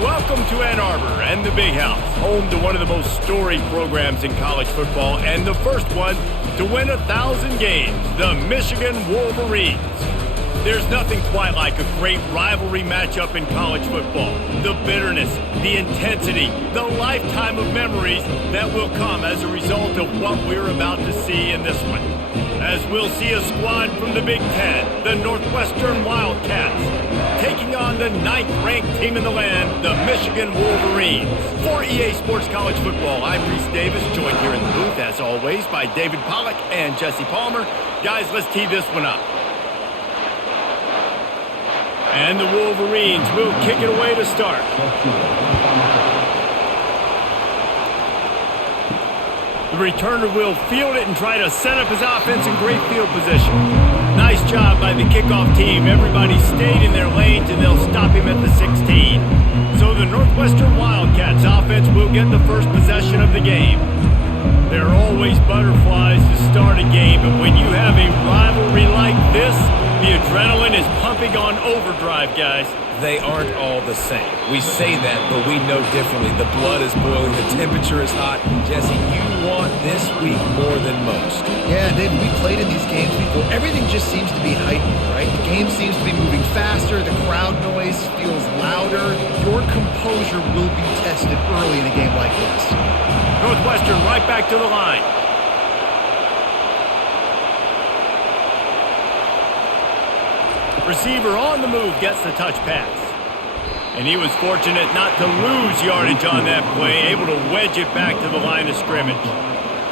Welcome to Ann Arbor and the Big House, home to one of the most storied programs in college football and the first one to win 1,000 games, the Michigan Wolverines. There's nothing quite like a great rivalry matchup in college football. The bitterness, the intensity, the lifetime of memories that will come as a result of what we're about to see in this one. As we'll see a squad from the Big Ten, the Northwestern Wildcats, taking on the 9th-ranked team in the land, the Michigan Wolverines. For EA Sports College Football, I'm Reese Davis, joined here in the booth, as always, by David Pollack and Jesse Palmer. Guys, let's tee this one up. And the Wolverines will kick it away to start. The returner will field it and try to set up his offense in great field position. Nice job by the kickoff team. Everybody stayed in their lanes, and they'll stop him at the 16. So the Northwestern Wildcats offense will get the first possession of the game. There are always butterflies to start a game, but when you have a rivalry like this, the adrenaline is pumping on overdrive, guys. They aren't all the same. We say that, but we know differently. The blood is boiling. The temperature is hot. Jesse, you want this week more than most. Yeah, David, we played in these games before. Everything just seems to be heightened, right? The game seems to be moving faster. The crowd noise feels louder. Your composure will be tested early in a game like this. Northwestern right back to the line. Receiver on the move gets the touch pass. And he was fortunate not to lose yardage on that play, able to wedge it back to the line of scrimmage.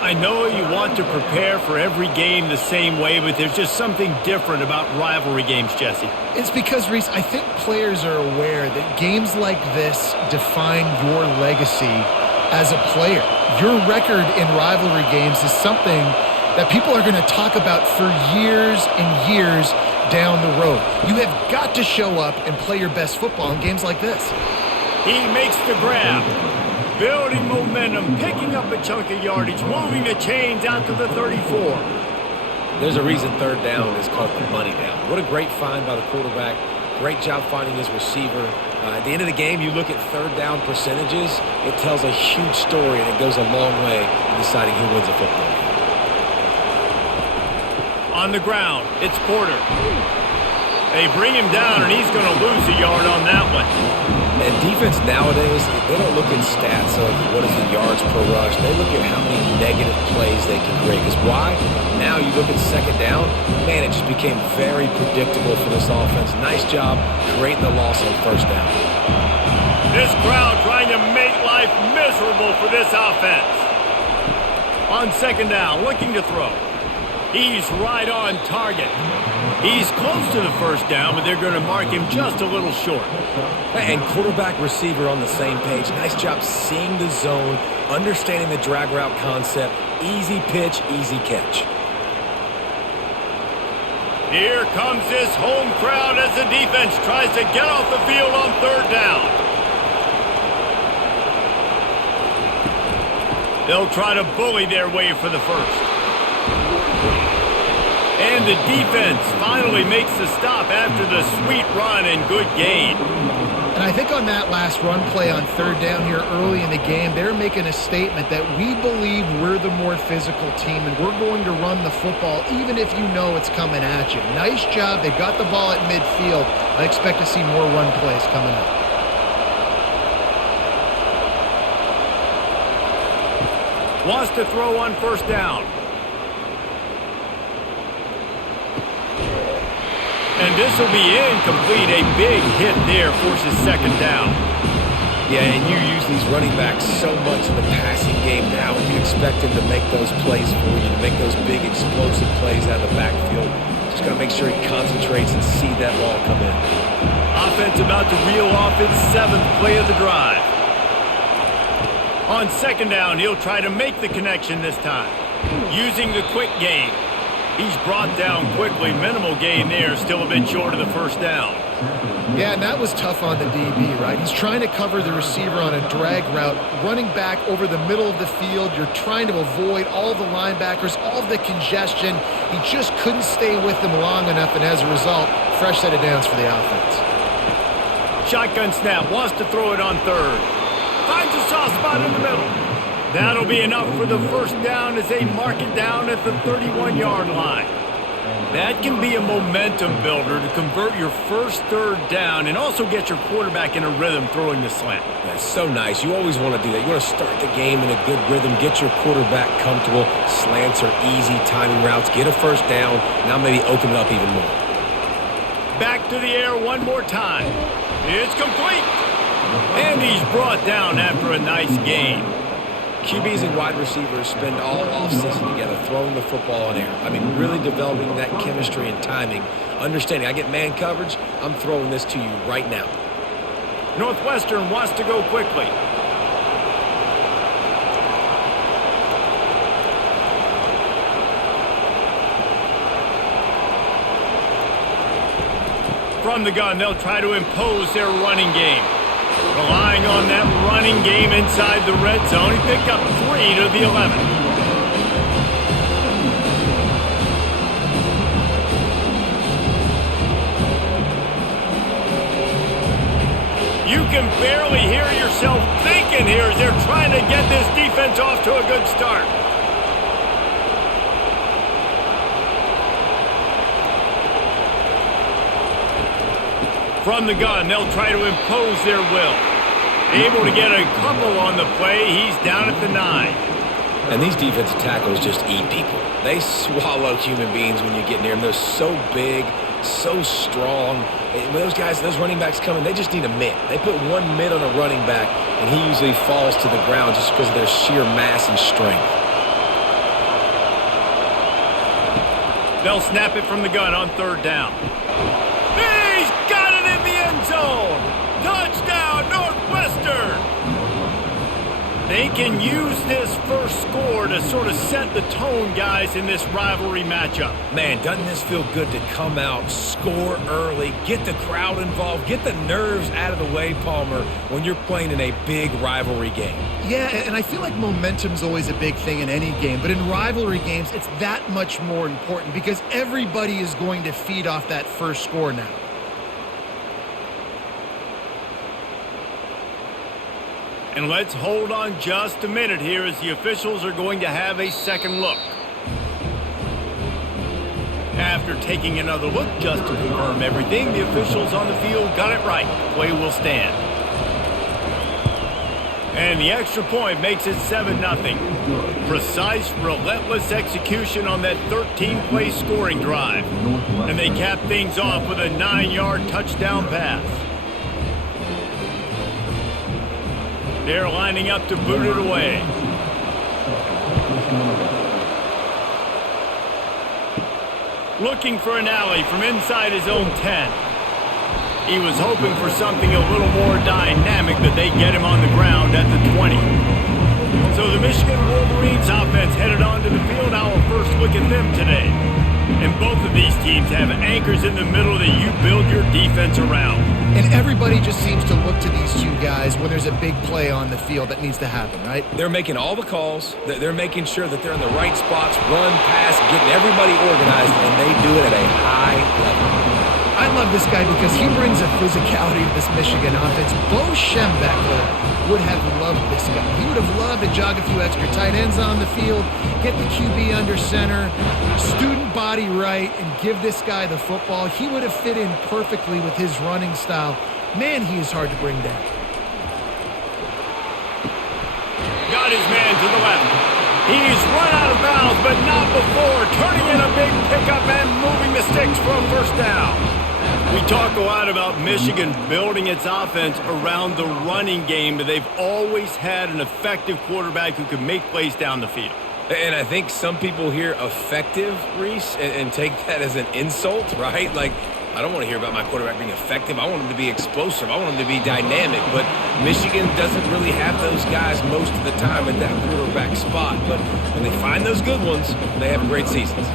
I know you want to prepare for every game the same way, but there's just something different about rivalry games, Jesse. It's because, Reese, I think players are aware that games like this define your legacy as a player. Your record in rivalry games is something that people are going to talk about for years and years down the road. You have got to show up and play your best football in games like this. He makes the grab. Building momentum, picking up a chunk of yardage, moving the chains out to the 34. There's a reason third down is called the money down. What a great find by the quarterback. Great job finding his receiver. At the end of the game, you look at third down percentages, it tells a huge story, and it goes a long way in deciding who wins a football game. On the ground, it's Porter. They bring him down, and he's going to lose a yard on that one. And defense nowadays, they don't look at stats of what is the yards per rush. They look at how many negative plays they can create. Because why? Now you look at second down, man, it just became very predictable for this offense. Nice job creating the loss on first down. This crowd trying to make life miserable for this offense. On second down, looking to throw. He's right on target. He's close to the first down, but they're going to mark him just a little short. And quarterback receiver on the same page. Nice job seeing the zone, understanding the drag route concept. Easy pitch, easy catch. Here comes this home crowd as the defense tries to get off the field on third down. They'll try to bully their way for the first. And the defense finally makes the stop after the sweet run and good gain. And I think on that last run play on third down here early in the game, they're making a statement that we believe we're the more physical team and we're going to run the football even if you know it's coming at you. Nice job. They've got the ball at midfield. I expect to see more run plays coming up. Wants to throw on first down. And this will be incomplete. A big hit there forces second down. Yeah, and you use these running backs so much in the passing game now. You expect him to make those plays for you, to make those big explosive plays out of the backfield. Just got to make sure he concentrates and see that ball come in. Offense about to reel off its 7th play of the drive. On second down, he'll try to make the connection this time. Using the quick game. He's brought down quickly. Minimal gain there. Still a bit short of the first down. Yeah, and that was tough on the DB, right? He's trying to cover the receiver on a drag route, running back over the middle of the field. You're trying to avoid all the linebackers, all of the congestion. He just couldn't stay with them long enough, and as a result, fresh set of downs for the offense. Shotgun snap, wants to throw it on third. Finds a soft spot in the middle. That'll be enough for the first down as they mark it down at the 31-yard line. That can be a momentum builder to convert your first third down and also get your quarterback in a rhythm throwing the slant. That's so nice. You always want to do that. You want to start the game in a good rhythm, get your quarterback comfortable. Slants are easy, timing routes, get a first down. Now maybe open it up even more. Back to the air one more time. It's complete. And he's brought down after a nice gain. QBs and wide receivers spend all offseason together throwing the ball in air. I mean, really developing that chemistry and timing. Understanding, I get man coverage, I'm throwing this to you right now. Northwestern wants to go quickly. From the gun, they'll try to impose their running game. Relying on that running game inside the red zone, he picked up 3 to the 11. You can barely hear yourself thinking here as they're trying to get this defense off to a good start. From the gun, they'll try to impose their will. Able to get a couple on the play. He's down at the 9. And these defensive tackles just eat people. They swallow human beings when you get near them. They're so big, so strong. When those guys, those running backs come in, they just need a mitt. They put one mitt on a running back, and he usually falls to the ground just because of their sheer mass and strength. They'll snap it from the gun on third down. He's got it in the end zone. Touchdown, Northwestern. They can use this first score to sort of set the tone, guys, in this rivalry matchup. Man, doesn't this feel good to come out, score early, get the crowd involved, get the nerves out of the way, Palmer, when you're playing in a big rivalry game? Yeah, and I feel like momentum's always a big thing in any game, but in rivalry games, it's that much more important because everybody is going to feed off that first score now. And let's hold on just a minute here as the officials are going to have a second look. After taking another look just to confirm everything, the officials on the field got it right. Play will stand. And the extra point makes it 7-0. Precise, relentless execution on that 13-play scoring drive. And they cap things off with a 9-yard touchdown pass. They're lining up to boot it away. Looking for an alley from inside his own 10. He was hoping for something a little more dynamic, but they get him on the ground at the 20. So the Michigan Wolverines offense headed onto the field. Our first look at them today. And both of these teams have anchors in the middle that you build your defense around. And everybody just seems to look to these two guys when there's a big play on the field that needs to happen, right? They're making all the calls. They're making sure that they're in the right spots, run, pass, getting everybody organized, and they do it at a high level. I love this guy because he brings a physicality to this Michigan offense. Bo Schembechler would have loved this guy. He would have loved to jog a few extra tight ends on the field, get the QB under center, student body right, and give this guy the football. He would have fit in perfectly with his running style. Man, he is hard to bring down. Got his man to the left. He's run out of bounds, but not before turning in a big pickup and moving the sticks for a first down. We talk a lot about Michigan building its offense around the running game, but they've always had an effective quarterback who can make plays down the field. And I think some people hear effective, Reese, and take that as an insult, right? Like, I don't want to hear about my quarterback being effective. I want him to be explosive. I want him to be dynamic. But Michigan doesn't really have those guys most of the time at that quarterback spot. But when they find those good ones, they have great seasons.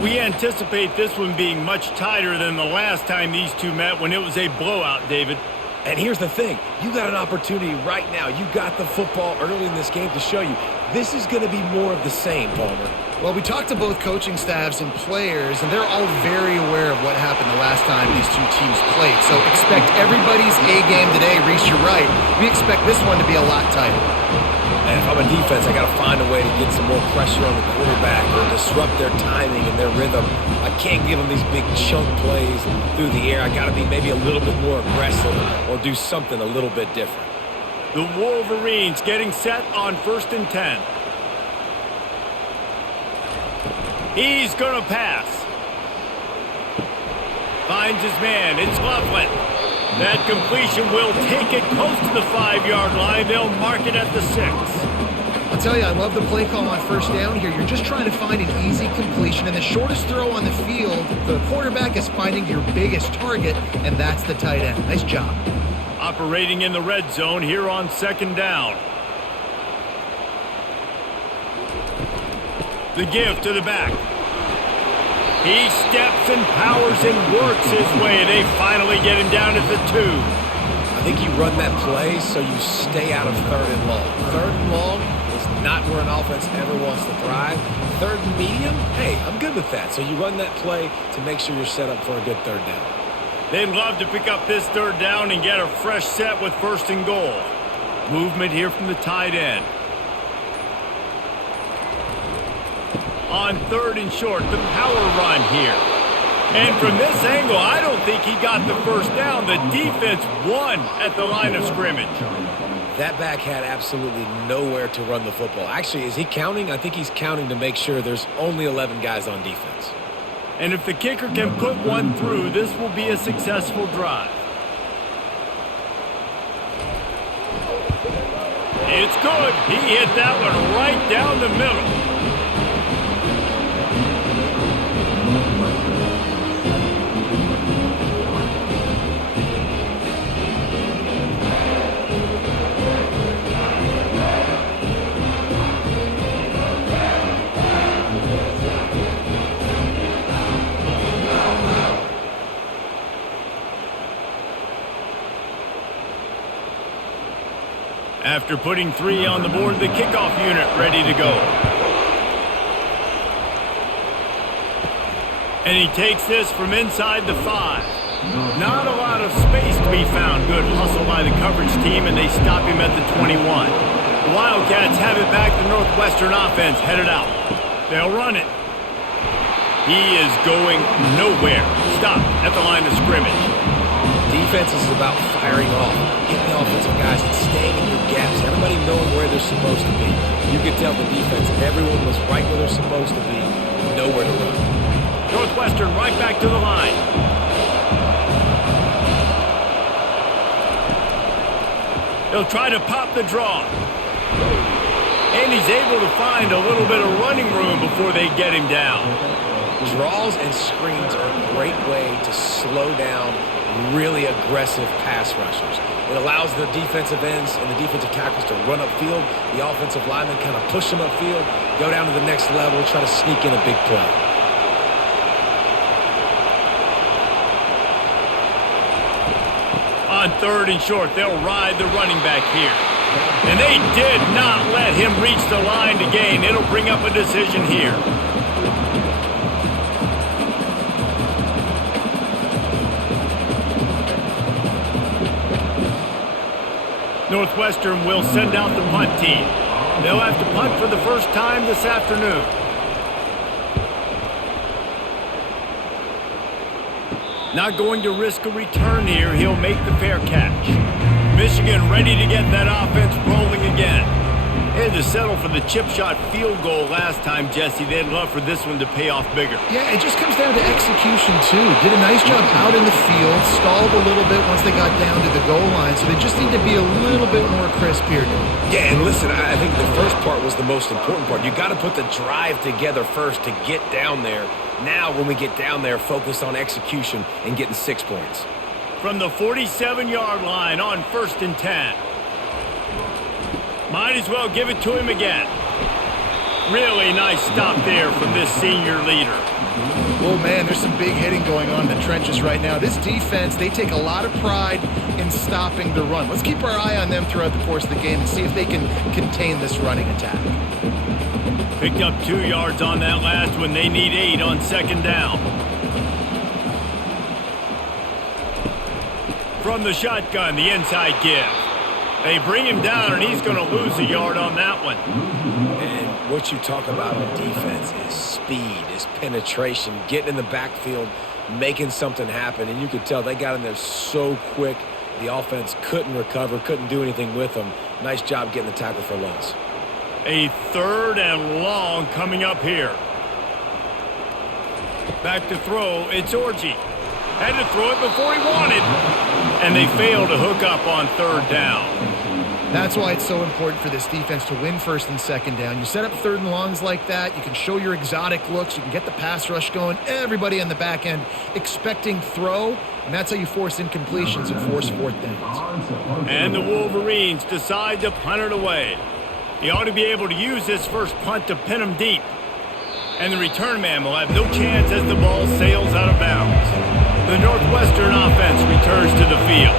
We anticipate this one being much tighter than the last time these two met when it was a blowout, David. And here's the thing. You got an opportunity right now. You got the football early in this game to show you. This is going to be more of the same, Palmer. Well, we talked to both coaching staffs and players, and they're all very aware of what happened the last time these two teams played. So expect everybody's A game today. Reese, you're right. We expect this one to be a lot tighter. And if I'm a defense, I got to find a way to get some more pressure on the quarterback or disrupt their timing and their rhythm. I can't give them these big chunk plays through the air. I got to be maybe a little bit more aggressive or do something a little bit different. The Wolverines getting set on 1st and 10. He's going to pass. Finds his man. It's Loveland. That completion will take it close to the 5-yard line. They'll mark it at the 6. I'll tell you, I love the play call on 1st down here. You're just trying to find an easy completion, and the shortest throw on the field, the quarterback is finding your biggest target, and that's the tight end. Nice job. Operating in the red zone here on 2nd down. The give to the back. He steps and powers and works his way. They finally get him down at the 2. I think you run that play so you stay out of 3rd and long. 3rd and long is not where an offense ever wants to thrive. 3rd and medium, hey, I'm good with that. So you run that play to make sure you're set up for a good 3rd down. They'd love to pick up this 3rd down and get a fresh set with 1st and goal. Movement here from the tight end. On 3rd and short, the power run here. And from this angle, I don't think he got the 1st down. The defense won at the line of scrimmage. That back had absolutely nowhere to run the football. Actually, is he counting? I think he's counting to make sure there's only 11 guys on defense. And if the kicker can put one through, this will be a successful drive. It's good. He hit that one right down the middle. After putting 3 on the board, the kickoff unit ready to go. And he takes this from inside the 5. Not a lot of space to be found. Good hustle by the coverage team, and they stop him at the 21. The Wildcats have it back. The Northwestern offense headed out. They'll run it. He is going nowhere. Stop at the line of scrimmage. Defense is about firing off, hitting the offensive guys, and staying in your gaps. Everybody knowing where they're supposed to be. You could tell the defense, everyone was right where they're supposed to be, nowhere to run. Northwestern right back to the line. He'll try to pop the draw. And he's able to find a little bit of running room before they get him down. Draws and screens are a great way to slow down really aggressive pass rushers. It allows the defensive ends and the defensive tackles to run upfield. The offensive linemen kind of push them upfield, go down to the next level, try to sneak in a big play. On 3rd and short, they'll ride the running back here. And they did not let him reach the line to gain. It'll bring up a decision here. Northwestern will send out the punt team. They'll have to punt for the first time this afternoon. Not going to risk a return here. He'll make the fair catch. Michigan ready to get that offense rolling again. They had to settle for the chip shot field goal last time, Jesse. They'd love for this one to pay off bigger. Yeah, it just comes down to execution, too. Did a nice job out in the field, stalled a little bit once they got down to the goal line, so they just need to be a little bit more crisp here. Yeah, and listen, I think the first part was the most important part. You got to put the drive together first to get down there. Now, when we get down there, focus on execution and getting 6 points. From the 47-yard line on 1st and 10. Might as well give it to him again. Really nice stop there from this senior leader. Oh, man, there's some big hitting going on in the trenches right now. This defense, they take a lot of pride in stopping the run. Let's keep our eye on them throughout the course of the game and see if they can contain this running attack. Picked up 2 yards on that last one. They need 8 on second down. From the shotgun, the inside give. They bring him down, and he's going to lose a yard on that one. And what you talk about on defense is speed, is penetration, getting in the backfield, making something happen. And you could tell they got in there so quick, the offense couldn't recover, couldn't do anything with them. Nice job getting the tackle for loss. A 3rd and long coming up here. Back to throw, it's Orji. Had to throw it before he wanted. And they fail to hook up on 3rd down. That's why it's so important for this defense to win 1st and 2nd down. You set up 3rd and longs like that, you can show your exotic looks, you can get the pass rush going, everybody on the back end expecting throw, and that's how you force incompletions and force 4th downs. And the Wolverines decide to punt it away. He ought to be able to use this first punt to pin him deep. And the return man will have no chance as the ball sails out of bounds. The Northwestern offense returns to the field.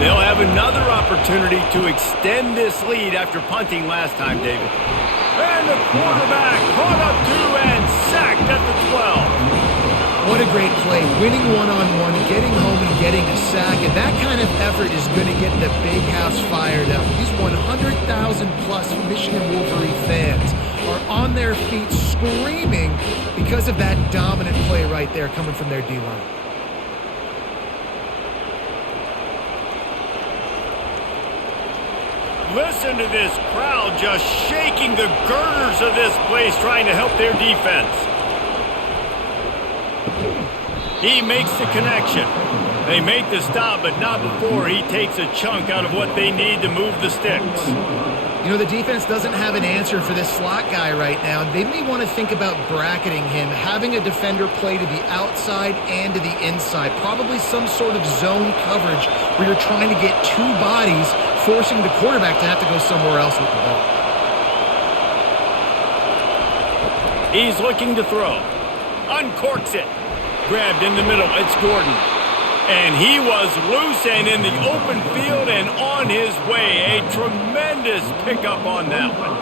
They'll have another opportunity to extend this lead after punting last time, David. And the quarterback caught up to and sacked at the 12. What a great play. Winning one-on-one, getting home and getting a sack, and that kind of effort is going to get the big house fired up. These 100,000-plus Michigan Wolverine fans are on their feet screaming because of that dominant play right there coming from their D-line. Listen to this crowd just shaking the girders of this place trying to help their defense. He makes the connection. They make the stop, but not before he takes a chunk out of what they need to move the sticks. You know, the defense doesn't have an answer for this slot guy right now. They may want to think about bracketing him, having a defender play to the outside and to the inside. Probably some sort of zone coverage where you're trying to get 2 bodies, forcing the quarterback to have to go somewhere else with the ball. He's looking to throw. Uncorks it. Grabbed in the middle. It's Gordon. And he was loose and in the open field and on his way. A tremendous pickup on that one.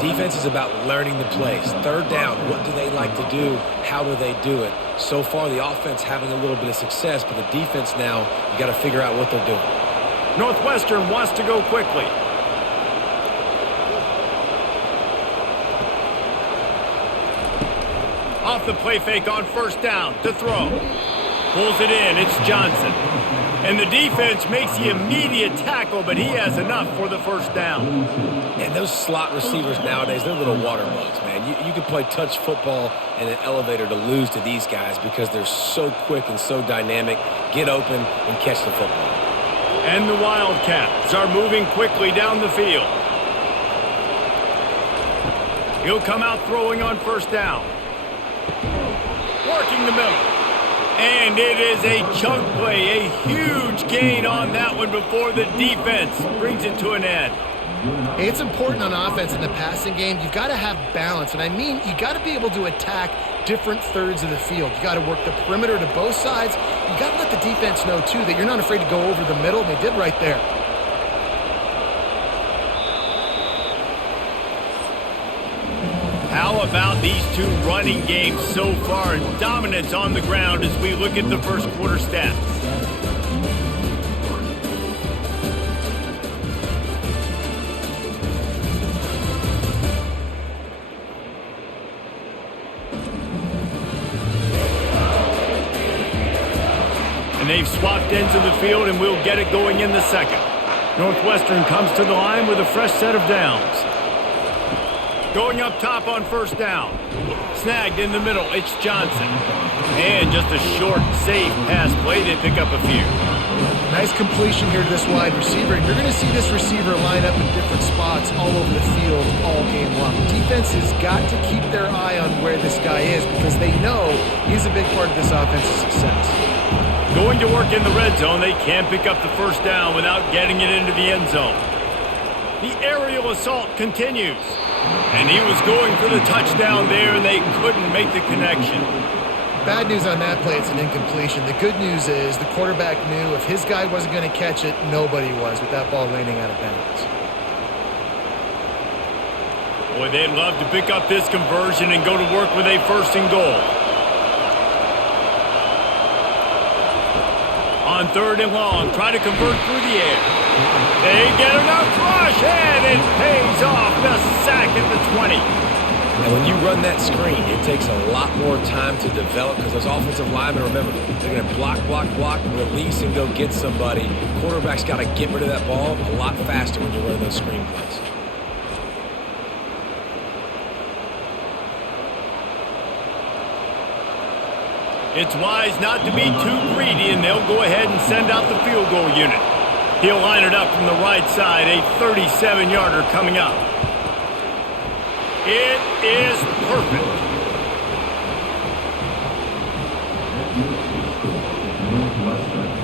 Defense is about learning the plays. 3rd down, what do they like to do? How do they do it? So far, the offense having a little bit of success, but the defense now, you got to figure out what they're doing. Northwestern wants to go quickly. Off the play fake on 1st down to throw. Pulls it in, it's Johnson. And the defense makes the immediate tackle, but he has enough for the 1st down. And those slot receivers nowadays, they're little water bugs, man. You can play touch football in an elevator to lose to these guys because they're so quick and so dynamic. Get open and catch the football. And the Wildcats are moving quickly down the field. He'll come out throwing on 1st down. Working the middle. And it is a chunk play, a huge gain on that one before the defense brings it to an end. It's important on offense in the passing game. You've got to have balance. And I mean, you got to be able to attack different thirds of the field. You got to work the perimeter to both sides. You got to let the defense know, too, that you're not afraid to go over the middle. And they did right there. How about these 2 running games so far? Dominance on the ground as we look at the 1st quarter stats. And they've swapped ends of the field, and we'll get it going in the 2nd. Northwestern comes to the line with a fresh set of downs. Going up top on 1st down. Snagged in the middle, it's Johnson. And just a short, safe pass play, they pick up a few. Nice completion here to this wide receiver. And you're going to see this receiver line up in different spots all over the field all game long. Defense has got to keep their eye on where this guy is because they know he's a big part of this offense's success. Going to work in the red zone, they can't pick up the 1st down without getting it into the end zone. The aerial assault continues. And he was going for the touchdown there, and they couldn't make the connection. Bad news on that play, it's an incompletion. The good news is the quarterback knew if his guy wasn't going to catch it, nobody was with that ball landing out of bounds. Boy, they'd love to pick up this conversion and go to work with a 1st and goal. On 3rd and long, try to convert through the air. They get enough rush, and it pays off the sack at the 20. And when you run that screen, it takes a lot more time to develop because those offensive linemen, remember, they're going to block, release, and go get somebody. Quarterback's got to get rid of that ball a lot faster when you're running those screen plays. It's wise not to be too greedy, and they'll go ahead and send out the field goal unit. He'll line it up from the right side, a 37-yarder coming up. It is perfect. Northwestern 3.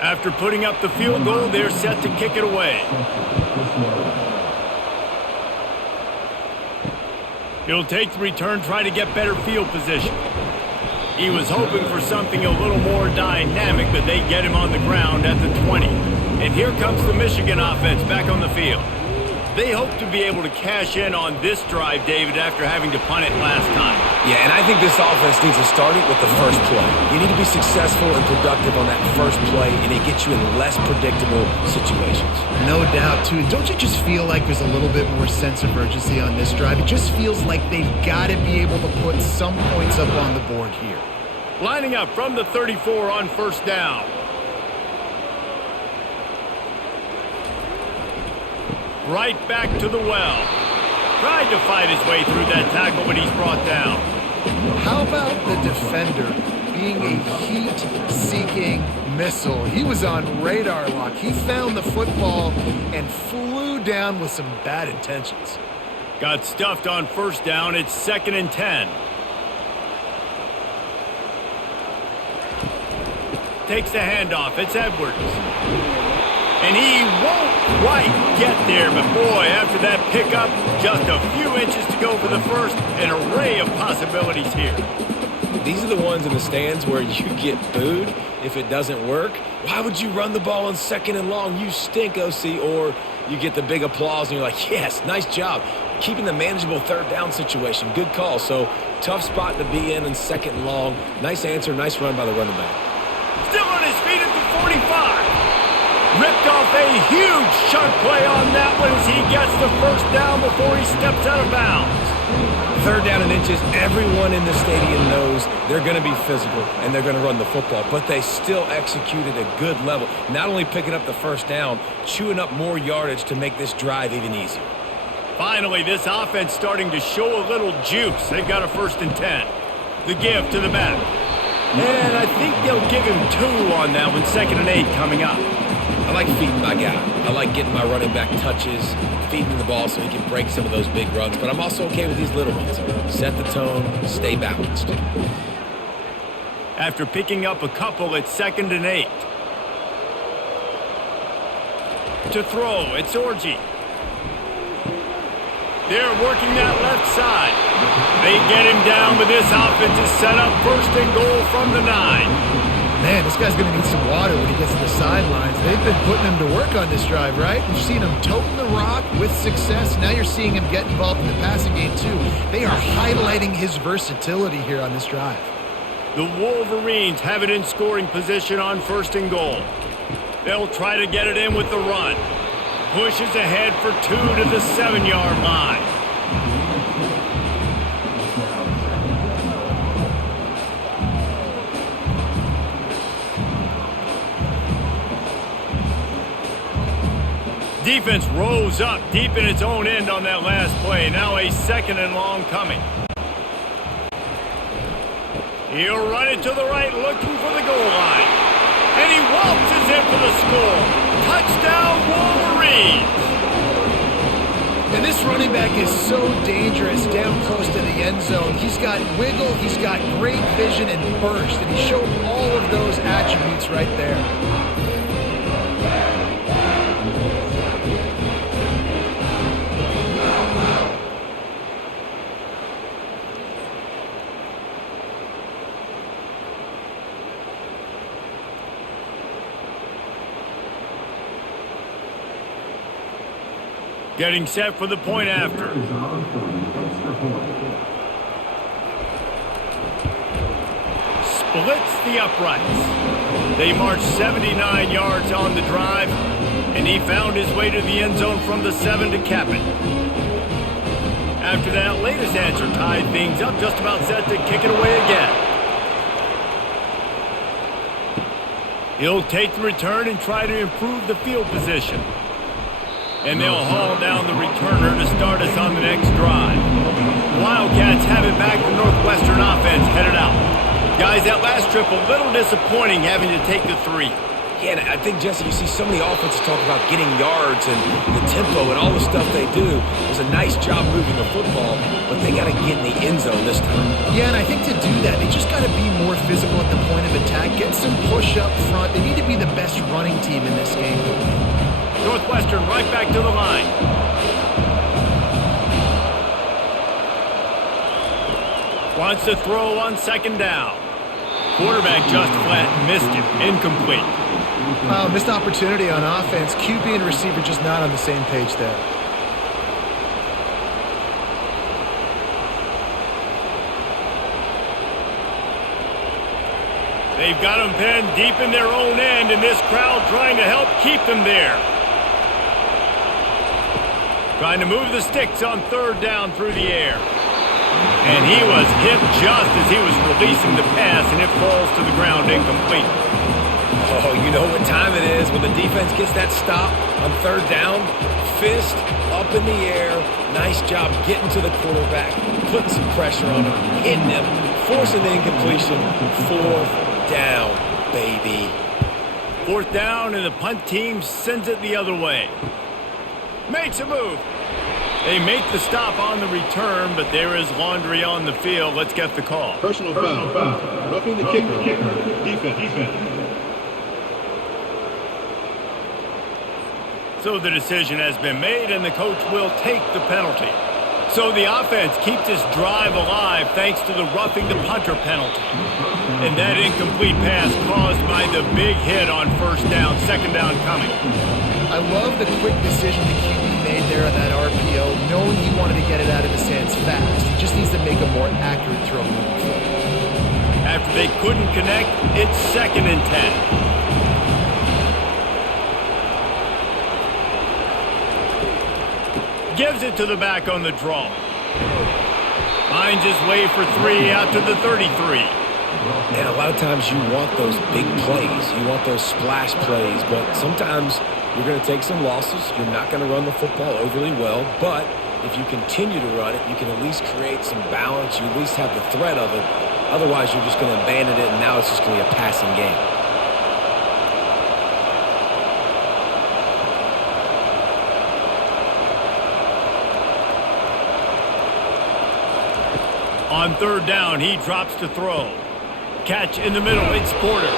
After putting up the field goal, they're set to kick it away. He'll take the return, try to get better field position. He was hoping for something a little more dynamic, but they get him on the ground at the 20. And here comes the Michigan offense back on the field. They hope to be able to cash in on this drive, David, after having to punt it last time. Yeah, and I think this offense needs to start it with the first play. You need to be successful and productive on that first play, and it gets you in less predictable situations. No doubt, too. Don't you just feel like there's a little bit more sense of urgency on this drive? It just feels like they've got to be able to put some points up on the board here. Lining up from the 34 on 1st down. Right back to the well. Tried to fight his way through that tackle, but he's brought down. How about the defender being a heat-seeking missile? He was on radar lock. He found the football and flew down with some bad intentions. Got stuffed on 1st down. It's 2nd and 10. Takes the handoff. It's Edwards. And he won't quite get there, but boy, after that pickup, just a few inches to go for the first, an array of possibilities here. These are the ones in the stands where you get booed if it doesn't work. Why would you run the ball on 2nd and long? You stink, OC. Or you get the big applause and you're like, yes, nice job. Keeping the manageable 3rd down situation. Good call. So tough spot to be in 2nd and long. Nice answer, nice run by the running back. Still on his feet at the 45. Ripped off a huge chunk play on that one as he gets the 1st down before he steps out of bounds. 3rd down and inches, everyone in the stadium knows they're going to be physical and they're going to run the football, but they still executed a good level. Not only picking up the 1st down, chewing up more yardage to make this drive even easier. Finally, this offense starting to show a little juice. They've got a 1st and 10. The give to the back. And I think they'll give him 2 on that one. 2nd and 8 coming up. I like feeding my guy. I like getting my running back touches, feeding the ball so he can break some of those big runs. But I'm also okay with these little ones. Set the tone, stay balanced. After picking up a couple, it's 2nd and 8. To throw, it's Orji. They're working that left side. They get him down, but this offense is set up 1st and goal from the 9. Man, this guy's going to need some water when he gets to the sidelines. They've been putting him to work on this drive, right? We've seen him toting the rock with success. Now you're seeing him get involved in the passing game, too. They are highlighting his versatility here on this drive. The Wolverines have it in scoring position on 1st and goal. They'll try to get it in with the run. Pushes ahead for 2 to the 7-yard line. Defense rose up deep in its own end on that last play. Now a 2nd and long coming. He'll run it to the right, looking for the goal line. And he waltzes in for the score. Touchdown, Wolverines! And this running back is so dangerous down close to the end zone. He's got wiggle, he's got great vision and burst, and he showed all of those attributes right there. Getting set for the point after. Splits the uprights. They marched 79 yards on the drive, and he found his way to the end zone from the 7 to cap it. After that latest answer tied things up, just about set to kick it away again. He'll take the return and try to improve the field position. And they'll haul down the returner to start us on the next drive. Wildcats have it back. The Northwestern offense headed out. Guys, that last trip a little disappointing having to take the 3. Yeah, and I think, Jesse, you see so many offenses talk about getting yards and the tempo and all the stuff they do. It was a nice job moving the football, but they got to get in the end zone this time. Yeah, and I think to do that, they just got to be more physical at the point of attack, get some push up front. They need to be the best running team in this game. Northwestern right back to the line. Wants to throw on second down. Quarterback just flat missed it. Incomplete. Missed opportunity on offense. QB and receiver just not on the same page there. They've got them pinned deep in their own end, and this crowd trying to help keep them there. Trying to move the sticks on third down through the air. And he was hit just as he was releasing the pass, and it falls to the ground incomplete. Oh, you know what time it is when the defense gets that stop on third down. Fist up in the air. Nice job getting to the quarterback, putting some pressure on him, hitting him, forcing the incompletion. Fourth down, baby. Fourth down, and the punt team sends it the other way. Makes a move. They make the stop on the return, but there is laundry on the field. Let's get the call. Personal foul. Roughing the kicker. Defense. So the decision has been made, and the coach will take the penalty. So the offense keeps this drive alive thanks to the roughing the punter penalty. And that incomplete pass caused by the big hit on first down, second down coming. I love the quick decision the QB made there on that RPO, knowing he wanted to get it out of his hands fast. He just needs to make a more accurate throw moving forward. After they couldn't connect, it's 2nd and 10. Gives it to the back on the draw. Finds his way for 3 out to the 33. And a lot of times you want those big plays. You want those splash plays, but sometimes you're going to take some losses. You're not going to run the football overly well, but if you continue to run it, you can at least create some balance. You at least have the threat of it. Otherwise, you're just going to abandon it, and now it's just going to be a passing game. On third down, he drops to throw. Catch in the middle, it's Porter.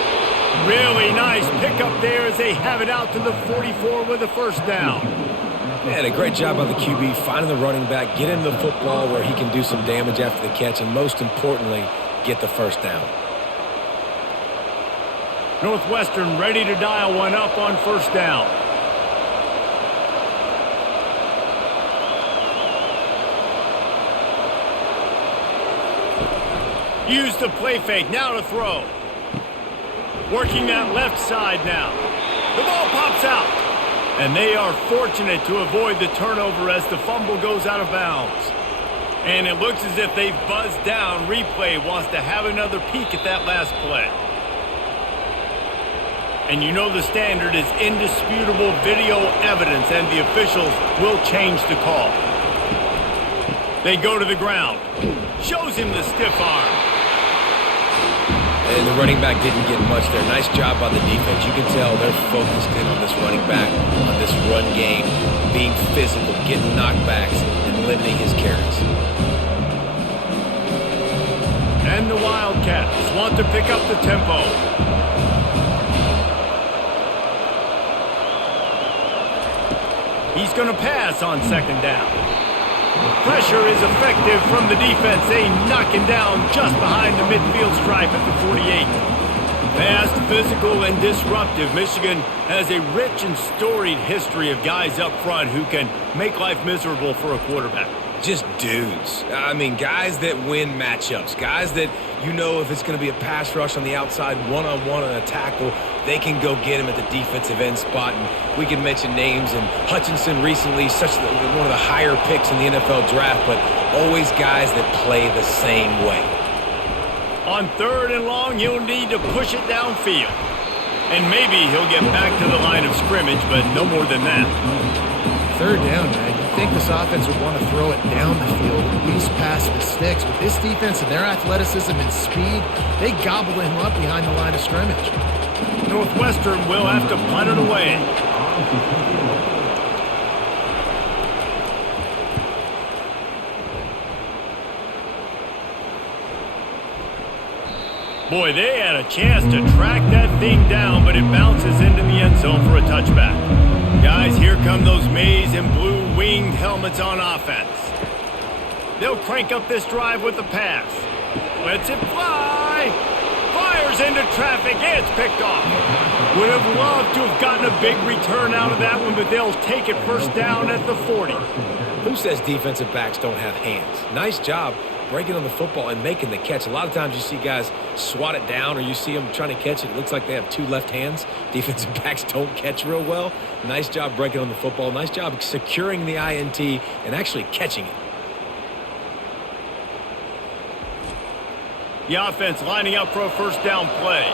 Really nice pickup there as they have it out to the 44 with a first down. Man, a great job by the QB finding the running back, get him the football where he can do some damage after the catch, and most importantly, get the first down. Northwestern ready to dial one up on first down. Use the play fake, now to throw. Working that left side now. The ball pops out. And they are fortunate to avoid the turnover as the fumble goes out of bounds. And it looks as if they've buzzed down. Replay wants to have another peek at that last play. And you know the standard is indisputable video evidence, and the officials will change the call. They go to the ground. Shows him the stiff arm. And the running back didn't get much there. Nice job by the defense. You can tell they're focused in on this running back, on this run game, being physical, getting knockbacks, and limiting his carries. And the Wildcats want to pick up the tempo. He's going to pass on second down. Pressure is effective from the defense. They knock him down just behind the midfield stripe at the 48. Fast, physical, and disruptive. Michigan has a rich and storied history of guys up front who can make life miserable for a quarterback. Just dudes. I mean, guys that win matchups. Guys that, you know, if it's going to be a pass rush on the outside, one-on-one on a tackle, they can go get him at the defensive end spot. And we can mention names. And Hutchinson recently, one of the higher picks in the NFL draft, but always guys that play the same way. On third and long, he'll need to push it downfield. And maybe he'll get back to the line of scrimmage, but no more than that. Third down, man. I think this offense would want to throw it down the field, at least past the sticks. With this defense and their athleticism and speed, they gobble him up behind the line of scrimmage. Northwestern will have to punt it away. Boy, they had a chance to track that thing down, but it bounces into the end zone for a touchback. Guys, here come those maize and blue winged helmets on offense. They'll crank up this drive with a pass. Lets it fly. Fires into traffic. It's picked off. Would have loved to have gotten a big return out of that one, but they'll take it first down at the 40. Who says defensive backs don't have hands? Nice job breaking on the football and making the catch. A lot of times you see guys swat it down or you see them trying to catch it. It looks like they have two left hands. Defensive backs don't catch real well. Nice job breaking on the football. Nice job securing the INT and actually catching it. The offense lining up for a first down play.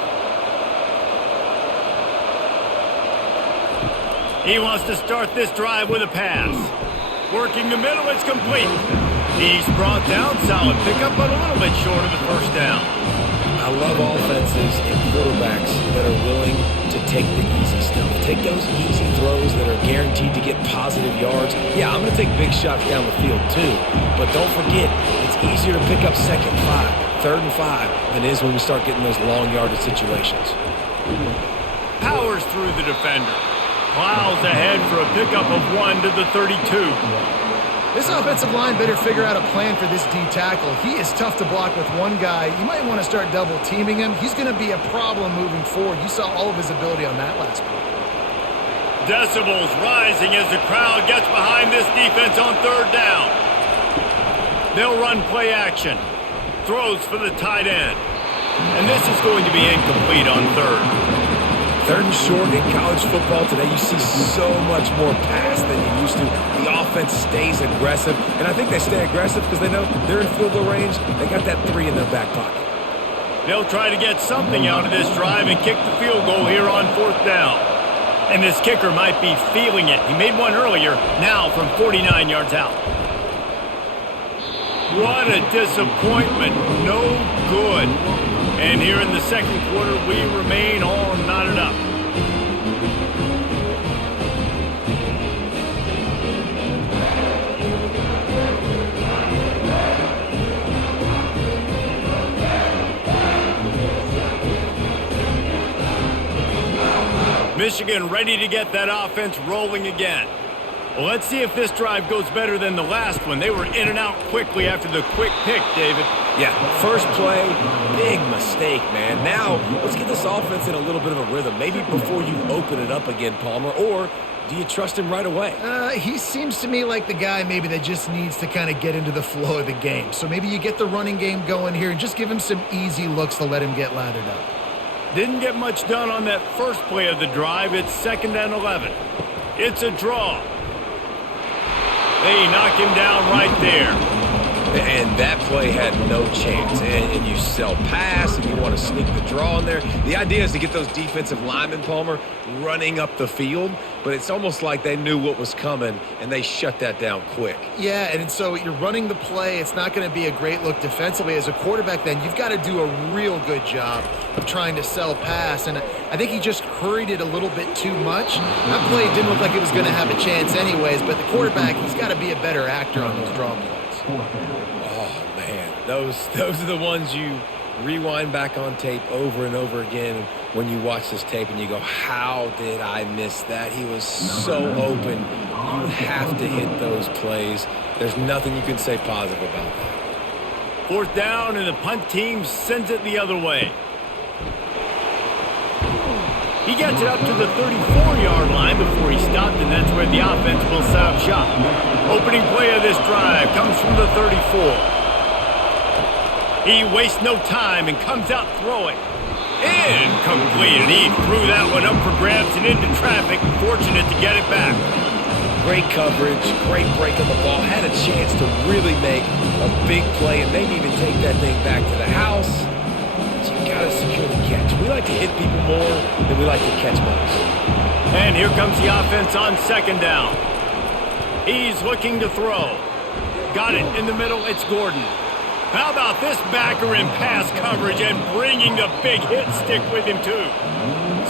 He wants to start this drive with a pass. Working the middle, it's complete. He's brought down, solid pickup, but a little bit short of the first down. I love offenses and quarterbacks that are willing to take the easy stuff. Take those easy throws that are guaranteed to get positive yards. Yeah, I'm going to take big shots down the field too, but don't forget, it's easier to pick up second 5, third and 5 than it is when we start getting those long yardage situations. Powers through the defender. Plows ahead for a pickup of 1 to the 32. This offensive line better figure out a plan for this D tackle. He is tough to block with one guy. You might want to start double teaming him. He's going to be a problem moving forward. You saw all of his ability on that last play. Decibels rising as the crowd gets behind this defense on third down. They'll run play action. Throws for the tight end. And this is going to be incomplete on third. Third and short in college football today, you see so much more pass than you used to. The offense stays aggressive, and I think they stay aggressive because they know they're in field goal range. They got that 3 in their back pocket. They'll try to get something out of this drive and kick the field goal here on fourth down. And this kicker might be feeling it. He made one earlier, now from 49 yards out. What a disappointment. No good. And here in the second quarter, we remain all knotted up. Michigan ready to get that offense rolling again. Well, let's see if this drive goes better than the last one. They were in and out quickly after the quick pick, David. Yeah, first play, big mistake, man. Now, let's get this offense in a little bit of a rhythm. Maybe before you open it up again, Palmer, or do you trust him right away? He seems to me like the guy maybe that just needs to kind of get into the flow of the game. So maybe you get the running game going here and just give him some easy looks to let him get lathered up. Didn't get much done on that first play of the drive. It's 2nd and 11. It's a draw. They knock him down right there. And that play had no chance. And you sell pass, and you want to sneak the draw in there. The idea is to get those defensive linemen, Palmer, running up the field. But it's almost like they knew what was coming, and they shut that down quick. Yeah, and so you're running the play. It's not going to be a great look defensively. As a quarterback, then, you've got to do a real good job of trying to sell pass. And I think he just hurried it a little bit too much. That play didn't look like it was going to have a chance anyways, but the quarterback, he's got to be a better actor on those draw plays. Oh, man. Those are the ones you rewind back on tape over and over again when you watch this tape and you go, how did I miss that? He was so open. You have to hit those plays. There's nothing you can say positive about that. 4th down, and the punt team sends it the other way. He gets it up to the 34-yard line before he stopped, and that's where the offense will set up shop. Opening play of this drive comes from the 34. He wastes no time and comes out throwing. Incomplete, and he threw that one up for grabs and into traffic. Fortunate to get it back. Great coverage, great break on the ball. Had a chance to really make a big play and maybe even take that thing back to the house. But you got to secure the catch. We like to hit people more than we like to catch balls. And here comes the offense on 2nd down. He's looking to throw. Got it in the middle. It's Gordon. How about this backer in pass coverage and bringing the big hit stick with him, too?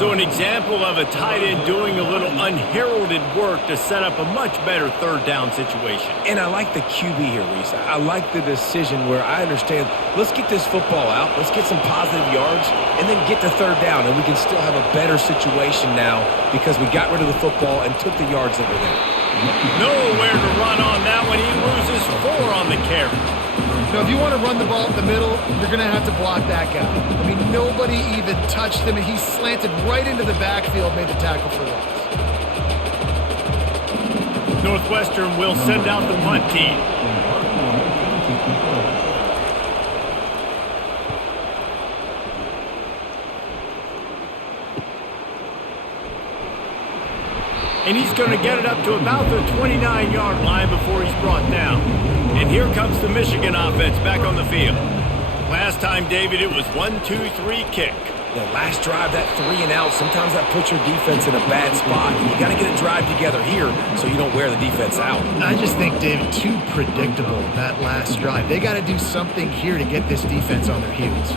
So an example of a tight end doing a little unheralded work to set up a much better 3rd down situation. And I like the QB here, Reese. I like the decision where I understand, let's get this football out, let's get some positive yards, and then get to 3rd down, and we can still have a better situation now because we got rid of the football and took the yards that were there. Nowhere to run on that one. He loses 4 on the carry. Now, if you want to run the ball up the middle, you're going to have to block that guy. I mean, nobody even touched him, and he slanted right into the backfield, made the tackle for loss. Northwestern will send out the punt team. And he's going to get it up to about the 29-yard line before he's brought down. And here comes the Michigan offense back on the field. Last time, David, it was 1-2-3 kick. The last drive, that 3 and out, sometimes that puts your defense in a bad spot. You got to get a drive together here so you don't wear the defense out. I just think, David, too predictable, that last drive. They got to do something here to get this defense on their heels.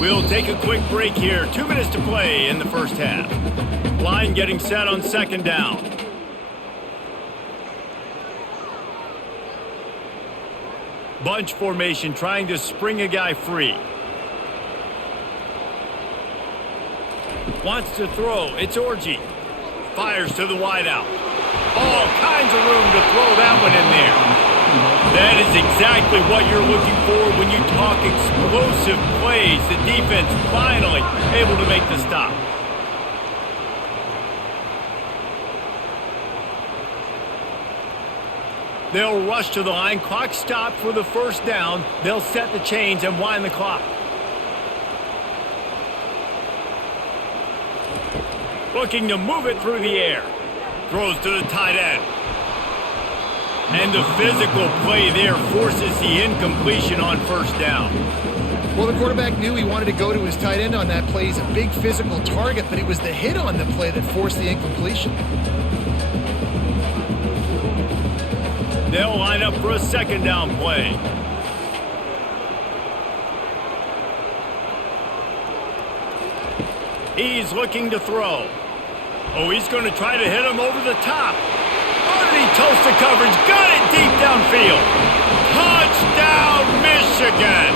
We'll take a quick break here. 2 minutes to play in the 1st half. Line getting set on 2nd down. Bunch formation trying to spring a guy free. Wants to throw. It's Orji. Fires to the wideout. All kinds of room to throw that one in there. That is exactly what you're looking for when you talk explosive plays. The defense finally able to make the stop. They'll rush to the line. Clock stopped for the 1st down. They'll set the chains and wind the clock. Looking to move it through the air. Throws to the tight end. And the physical play there forces the incompletion on 1st down. Well, the quarterback knew he wanted to go to his tight end on that play. He's a big physical target, but it was the hit on the play that forced the incompletion. They'll line up for a 2nd down play. He's looking to throw. Oh, he's going to try to hit him over the top. Underneath toasted coverage. Got it deep downfield. Touchdown, Michigan.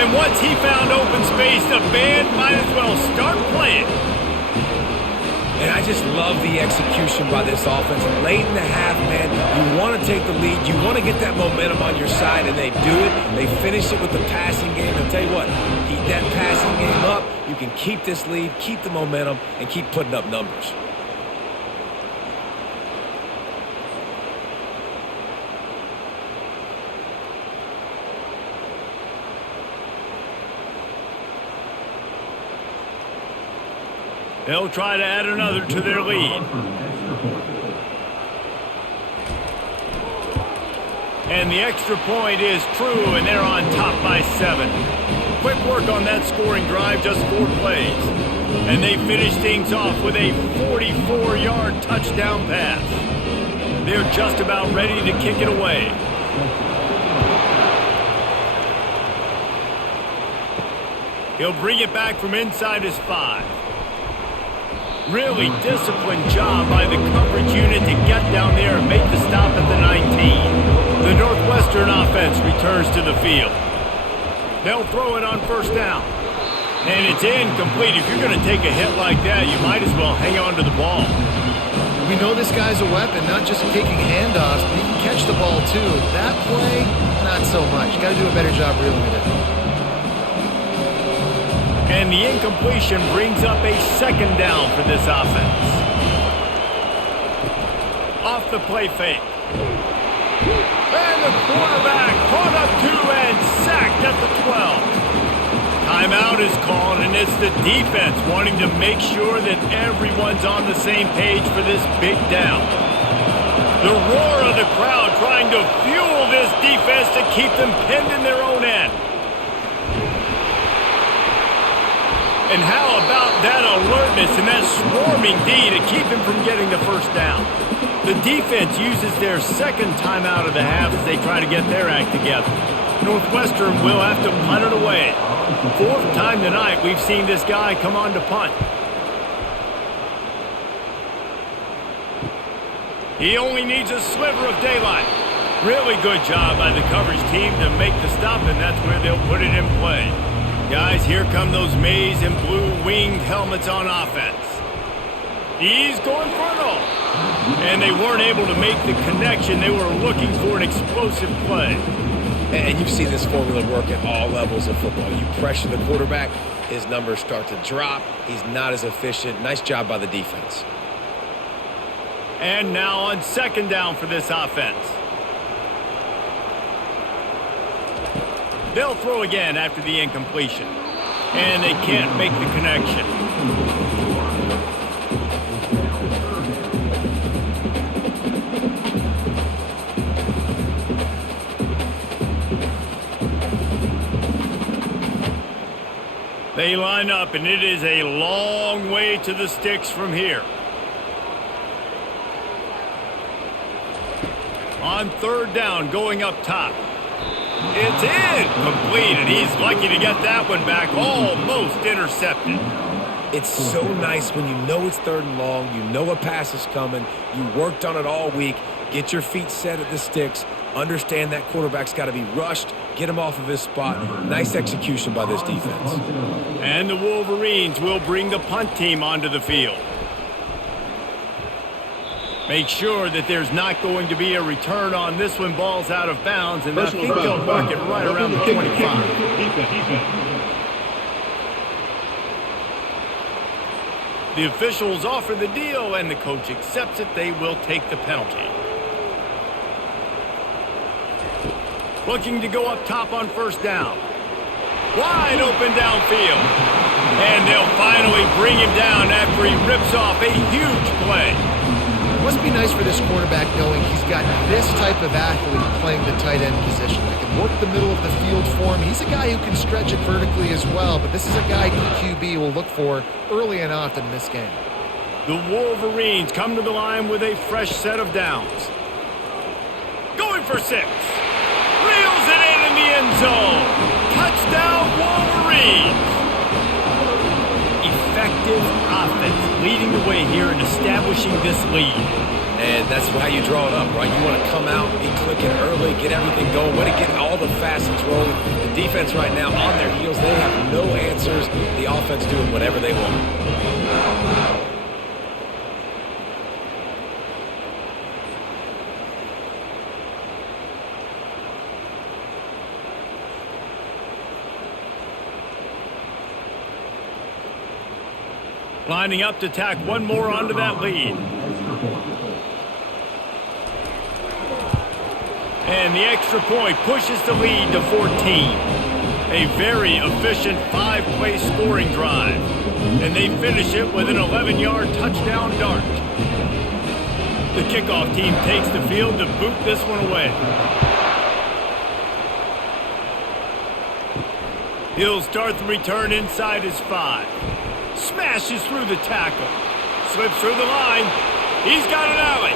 And once he found open space, the band might as well start playing. And I just love the execution by this offense. Late in the half, man, you want to take the lead. You want to get that momentum on your side, and they do it. They finish it with the passing game. I'll tell you what, keep that passing game up. You can keep this lead, keep the momentum, and keep putting up numbers. They'll try to add another to their lead. And the extra point is true, and they're on top by 7. Quick work on that scoring drive, just 4 plays. And they finish things off with a 44-yard touchdown pass. They're just about ready to kick it away. He'll bring it back from inside his 5. Really disciplined job by the coverage unit to get down there and make the stop at the 19. The Northwestern offense returns to the field. They'll throw it on first down. And it's incomplete. If you're going to take a hit like that, you might as well hang on to the ball. We know this guy's a weapon, not just kicking handoffs, but he can catch the ball too. That play, not so much. Got to do a better job reeling it in. And the incompletion brings up a second down for this offense. Off the play fake. And the quarterback caught up 2 and sacked at the 12. Timeout is called, and it's the defense wanting to make sure that everyone's on the same page for this big down. The roar of the crowd trying to fuel this defense to keep them pinned in their own end. And how about that alertness and that swarming D to keep him from getting the first down? The defense uses their second timeout of the half as they try to get their act together. Northwestern will have to punt it away. 4th time tonight we've seen this guy come on to punt. He only needs a sliver of daylight. Really good job by the coverage team to make the stop, and that's where they'll put it in play. Guys, here come those maize and blue winged helmets on offense. He's going for it all. And they weren't able to make the connection. They were looking for an explosive play. And you've seen this formula work at all levels of football. You pressure the quarterback, his numbers start to drop. He's not as efficient. Nice job by the defense. And now on second down for this offense. They'll throw again after the incompletion. And they can't make the connection. They line up, and it is a long way to the sticks from here. On third down, going up top. It's incomplete, and he's lucky to get that one back, almost intercepted. It's so nice when you know it's 3rd and long, you know a pass is coming, you worked on it all week, get your feet set at the sticks, understand that quarterback's got to be rushed, get him off of his spot. Nice execution by this defense. And the Wolverines will bring the punt team onto the field. Make sure that there's not going to be a return on this one. Ball's out of bounds, and I think they'll mark it right around the 25. The officials offer the deal, and the coach accepts it. They will take the penalty. Looking to go up top on first down. Wide open downfield. And they'll finally bring him down after he rips off a huge play. Must be nice for this quarterback knowing he's got this type of athlete playing the tight end position. That can work the middle of the field for him. He's a guy who can stretch it vertically as well, but this is a guy QB will look for early and often in this game. The Wolverines come to the line with a fresh set of downs. Going for 6. Reels it in the end zone. Touchdown, Wolverines. Effective offense leading the way here and establishing this lead. And that's how you draw it up, right? You want to come out, be clicking early, get everything going, want to get all the facets rolling. The defense right now on their heels, they have no answers. The offense doing whatever they want. Lining up to tack one more onto that lead. And the extra point pushes the lead to 14. A very efficient 5-play scoring drive. And they finish it with an 11-yard touchdown dart. The kickoff team takes the field to boot this one away. He'll start the return inside his 5. Smashes through the tackle. Slips through the line. He's got an alley.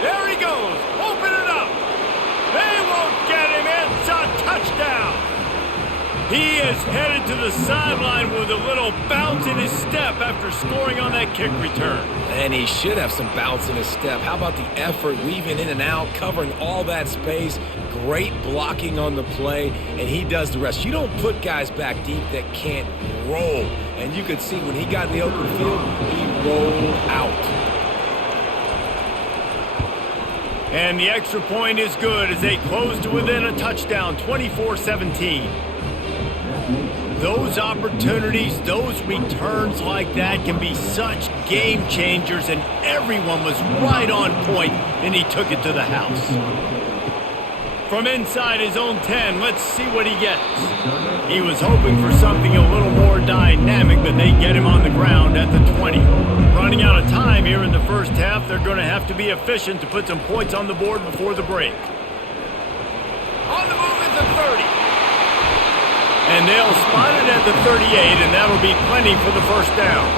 There he goes. Open it up. They won't get him. It's a touchdown. He is headed to the sideline with a little bounce in his step after scoring on that kick return. And he should have some bounce in his step. How about the effort, weaving in and out, covering all that space, great blocking on the play, and he does the rest. You don't put guys back deep that can't roll. And you could see when he got in the open field, he rolled out. And the extra point is good as they close to within a touchdown, 24-17. Those opportunities, those returns like that can be such game changers, and everyone was right on point, and he took it to the house. From inside his own 10, let's see what he gets. He was hoping for something a little more dynamic, but they get him on the ground at the 20. Running out of time here in the first half, they're going to have to be efficient to put some points on the board before the break. On the move at the 30. And they'll spot it at the 38, and that'll be plenty for the first down.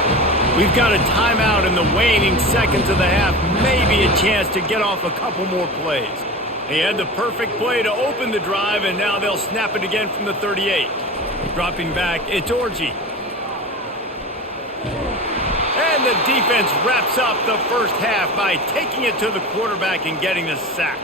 We've got a timeout in the waning seconds of the half, maybe a chance to get off a couple more plays. They had the perfect play to open the drive, and now they'll snap it again from the 38. Dropping back, it's Orji. And the defense wraps up the first half by taking it to the quarterback and getting the sack.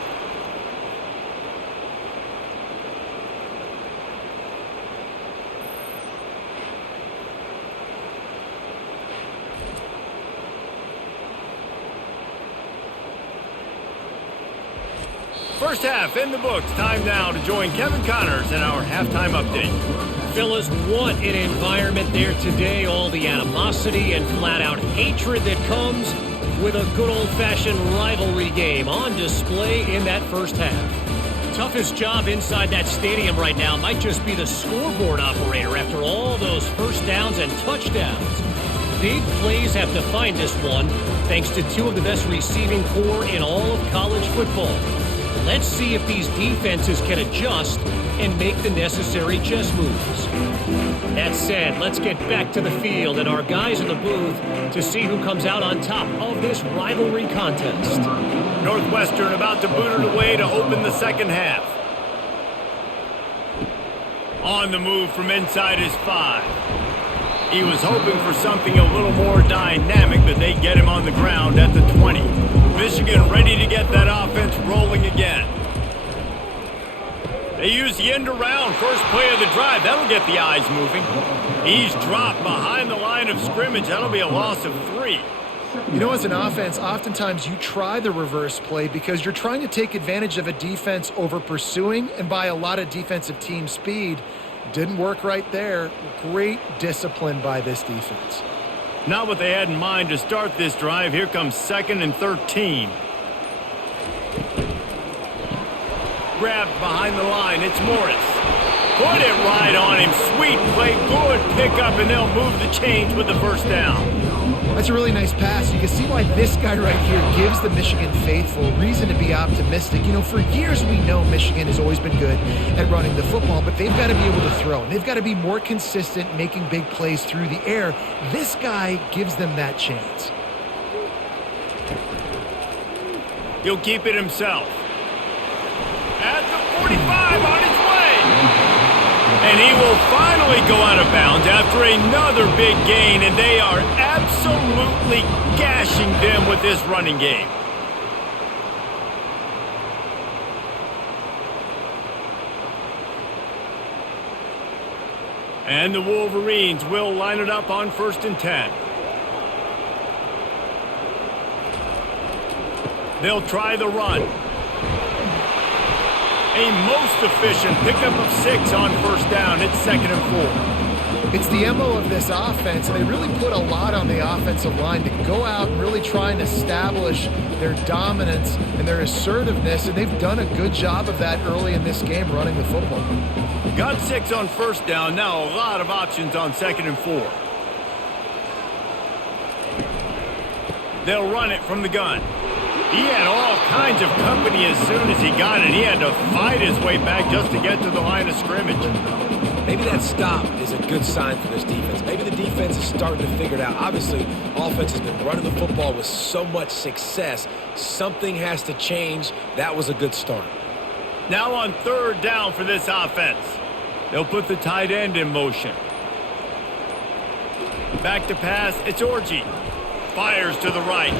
First half in the books. Time now to join Kevin Connors in our halftime update. Fellas, what an environment there today. All the animosity and flat-out hatred that comes with a good old-fashioned rivalry game on display in that first half. Toughest job inside that stadium right now might just be the scoreboard operator after all those first downs and touchdowns. Big plays have defined this one, thanks to two of the best receiving corps in all of college football. Let's see if these defenses can adjust and make the necessary chess moves. That said, let's get back to the field and our guys in the booth to see who comes out on top of this rivalry contest. Northwestern about to boot it away to open the second half. On the move from inside his 5. He was hoping for something a little more dynamic, but they get him on the ground at the 20. Michigan ready to get that offense rolling again. They use the end around, first play of the drive. That'll get the eyes moving. He's dropped behind the line of scrimmage. That'll be a loss of 3. You know, as an offense, oftentimes you try the reverse play because you're trying to take advantage of a defense over pursuing and by a lot of defensive team speed. Didn't work right there. Great discipline by this defense. Not what they had in mind to start this drive. Here comes 2nd and 13. Grabbed behind the line. It's Morris. Put it right on him. Sweet play. Good pickup, and they'll move the chains with the first down. That's a really nice pass. You can see why this guy right here gives the Michigan faithful reason to be optimistic. You know, for years we know Michigan has always been good at running the football, but they've got to be able to throw. And they've got to be more consistent making big plays through the air. This guy gives them that chance. He'll keep it himself. At the 45 on his way. And he will finally go out of bounds after another big gain, and they are absolutely gashing them with this running game. And the Wolverines will line it up on 1st and 10. They'll try the run. A most efficient pickup of 6 on first down. It's 2nd and 4. It's the MO of this offense, and they really put a lot on the offensive line to go out and really try and establish their dominance and their assertiveness, and they've done a good job of that early in this game running the football. Got 6 on first down. Now a lot of options on 2nd and 4. They'll run it from the gun. He had all kinds of company as soon as he got it. He had to fight his way back just to get to the line of scrimmage. Maybe that stop is a good sign for this defense. Maybe the defense is starting to figure it out. Obviously, offense has been running the football with so much success. Something has to change. That was a good start. Now on third down for this offense. They'll put the tight end in motion. Back to pass, it's Orji. Fires to the right.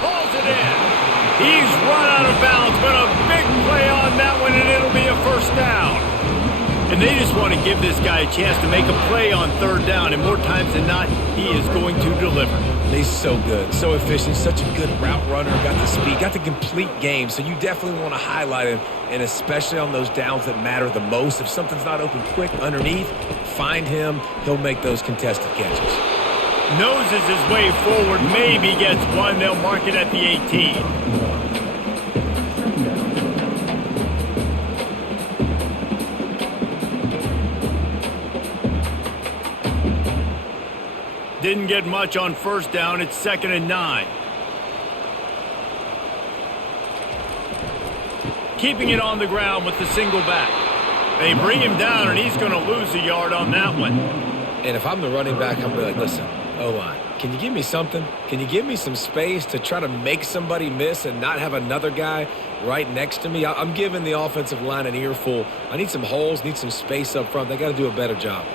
Hauls it in. He's run out of bounds, but a big play on that one, and it'll be a first down. And they just want to give this guy a chance to make a play on third down, and more times than not, he is going to deliver. He's so good, so efficient, such a good route runner, got the speed, got the complete game, so you definitely want to highlight him, and especially on those downs that matter the most. If something's not open quick underneath, find him. He'll make those contested catches. Noses his way forward, maybe gets one. They'll mark it at the 18. Didn't get much on first down. It's 2nd and 9. Keeping it on the ground with the single back. They bring him down, and he's going to lose a yard on that one. And if I'm the running back, I'm going to be like, listen, O-line, can you give me something? Can you give me some space to try to make somebody miss and not have another guy right next to me? I'm giving the offensive line an earful. I need some holes, need some space up front. They got to do a better job.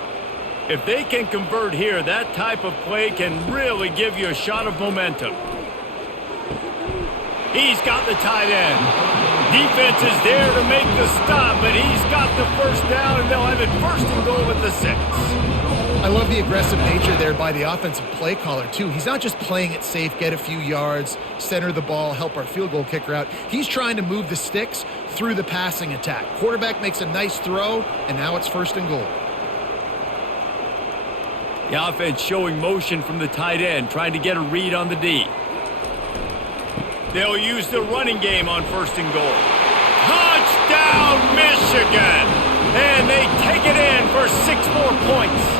If they can convert here, that type of play can really give you a shot of momentum. He's got the tight end. Defense is there to make the stop, but he's got the first down, and they'll have it 1st and goal at the 6. I love the aggressive nature there by the offensive play caller, too. He's not just playing it safe, get a few yards, center the ball, help our field goal kicker out. He's trying to move the sticks through the passing attack. Quarterback makes a nice throw, and now it's 1st and goal. The offense showing motion from the tight end, trying to get a read on the D. They'll use the running game on 1st and goal. Touchdown, Michigan! And they take it in for 6 more points.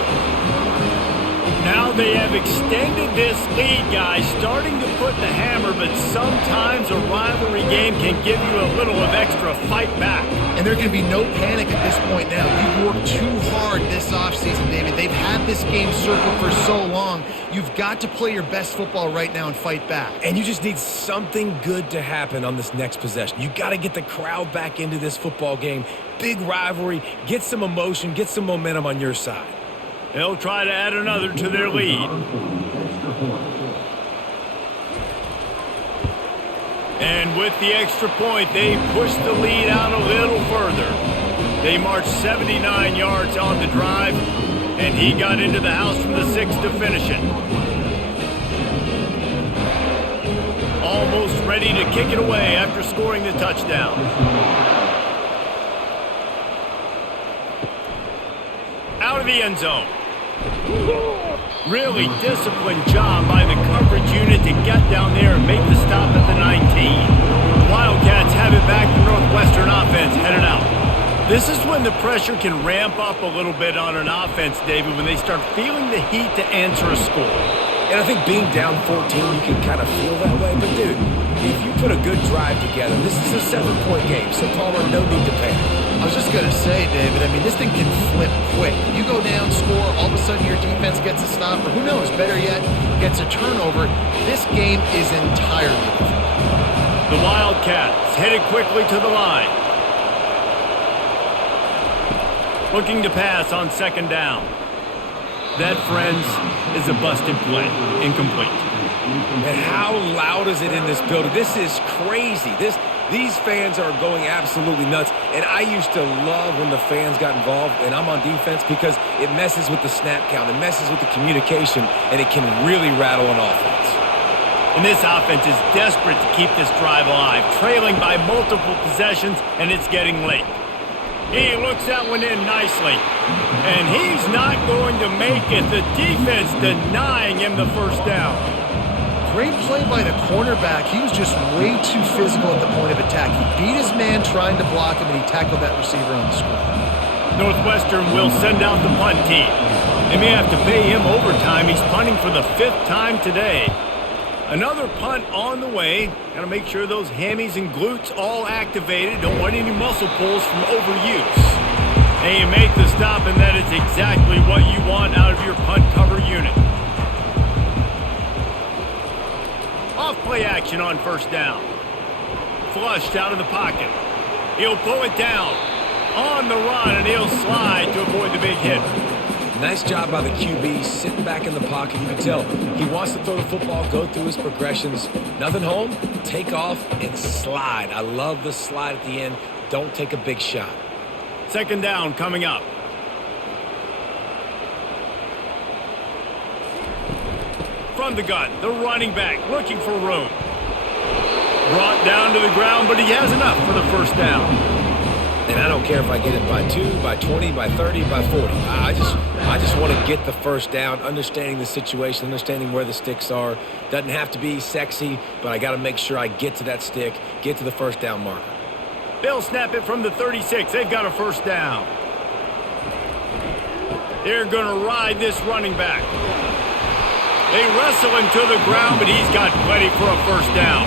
Now they have extended this lead, guys, starting to put the hammer, but sometimes a rivalry game can give you a little of extra fight back. And there can be no panic at this point now. You've worked too hard this offseason, David. They've had this game circled for so long. You've got to play your best football right now and fight back. And you just need something good to happen on this next possession. You got to get the crowd back into this football game. Big rivalry. Get some emotion. Get some momentum on your side. They'll try to add another to their lead. And with the extra point, they push the lead out a little further. They marched 79 yards on the drive, and he got into the house from the 6 to finish it. Almost ready to kick it away after scoring the touchdown. Out of the end zone. Really disciplined job by the coverage unit to get down there and make the stop at the 19. Wildcats have it back. The Northwestern offense headed out. This is when the pressure can ramp up a little bit on an offense, David, when they start feeling the heat to answer a score. And I think being down 14, you can kind of feel that way. But, dude, if you put a good drive together, this is a 7-point game, so Palmer, no need to panic. I was just going to say, David, I mean, this thing can flip quick. You go down, score, all of a sudden your defense gets a stop, or who knows, better yet, gets a turnover. This game is entirely different. The Wildcats headed quickly to the line. Looking to pass on 2nd down. That, friends, is a busted play. Incomplete. And how loud is it in this building? This is crazy. These fans are going absolutely nuts. And I used to love when the fans got involved, and I'm on defense, because it messes with the snap count. It messes with the communication, and it can really rattle an offense. And this offense is desperate to keep this drive alive, trailing by multiple possessions, and it's getting late. He looks that one in nicely. And he's not going to make it. The defense denying him the first down. Great play by the cornerback. He was just way too physical at the point of attack. He beat his man trying to block him, and he tackled that receiver on the screen. Northwestern will send out the punt team. They may have to pay him overtime. He's punting for the 5th time today. Another punt on the way. Got to make sure those hammies and glutes all activated. Don't want any muscle pulls from overuse. And you make the stop, and that is exactly what you want out of your punt cover unit. Off play action on first down. Flushed out of the pocket. He'll pull it down. On the run, and he'll slide to avoid the big hit. Nice job by the QB, sitting back in the pocket. You can tell he wants to throw the football, go through his progressions. Nothing home, take off, and slide. I love the slide at the end. Don't take a big shot. Second down coming up. From the gun, the running back looking for room. Brought down to the ground, but he has enough for the first down. And I don't care if I get it by 2, by 20, by 30, by 40. I just want to get the first down, understanding the situation, understanding where the sticks are. Doesn't have to be sexy, but I got to make sure I get to that stick, get to the first down marker. They'll snap it from the 36. They've got a first down. They're going to ride this running back. They wrestle him to the ground, but he's got plenty for a first down.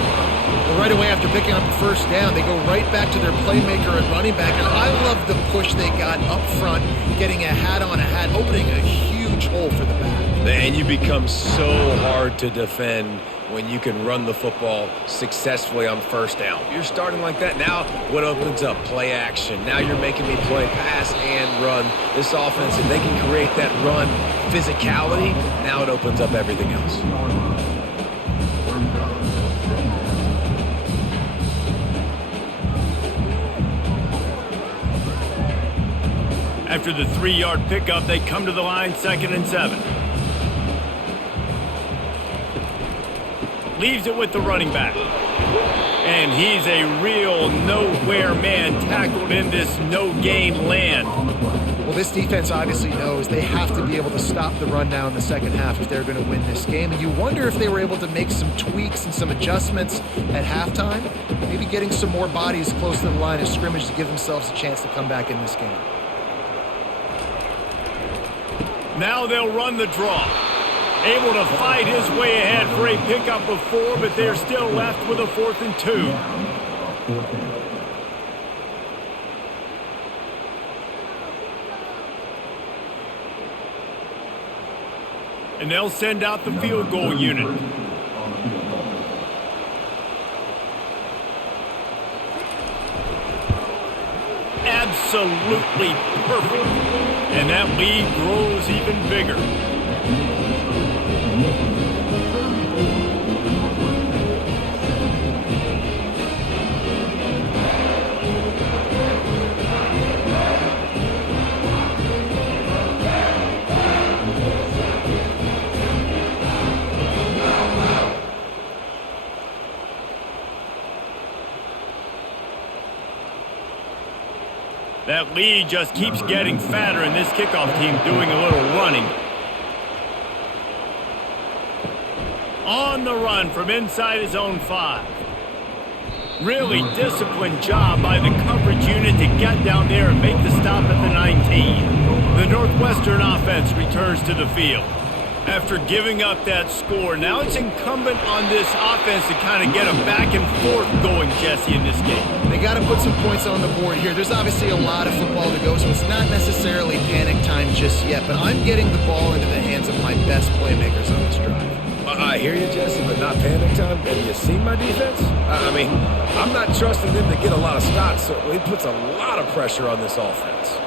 Well, right away after picking up the first down, they go right back to their playmaker at running back. And I love the push they got up front, getting a hat on a hat, opening a huge hole for the back. Man, you become so hard to defend when you can run the football successfully on first down. You're starting like that. Now what opens up? Play action. Now you're making me play pass and run. This offense, if they can create that run physicality, now it opens up everything else. After the 3-yard pickup, they come to the line, 2nd and 7. Leaves it with the running back. And he's a real nowhere man tackled in this no-gain land. Well, this defense obviously knows they have to be able to stop the run now in the second half if they're going to win this game. And you wonder if they were able to make some tweaks and some adjustments at halftime, maybe getting some more bodies close to the line of scrimmage to give themselves a chance to come back in this game. Now they'll run the draw. Able to fight his way ahead for a pickup of 4, but they're still left with a 4th and 2. And they'll send out the field goal unit. Absolutely perfect. And that lead grows even bigger. That lead just keeps getting fatter, and this kickoff team doing a little running. On the run from inside his own 5. Really disciplined job by the coverage unit to get down there and make the stop at the 19. The Northwestern offense returns to the field. After giving up that score, now it's incumbent on this offense to kind of get a back and forth going, Jesse, in this game. They got to put some points on the board here. There's obviously a lot of football to go, so it's not necessarily panic time just yet, but I'm getting the ball into the hands of my best playmakers on this drive. I hear you, Jesse, but not panic time. Have you seen my defense? I mean, I'm not trusting them to get a lot of stops, so it puts a lot of pressure on this offense.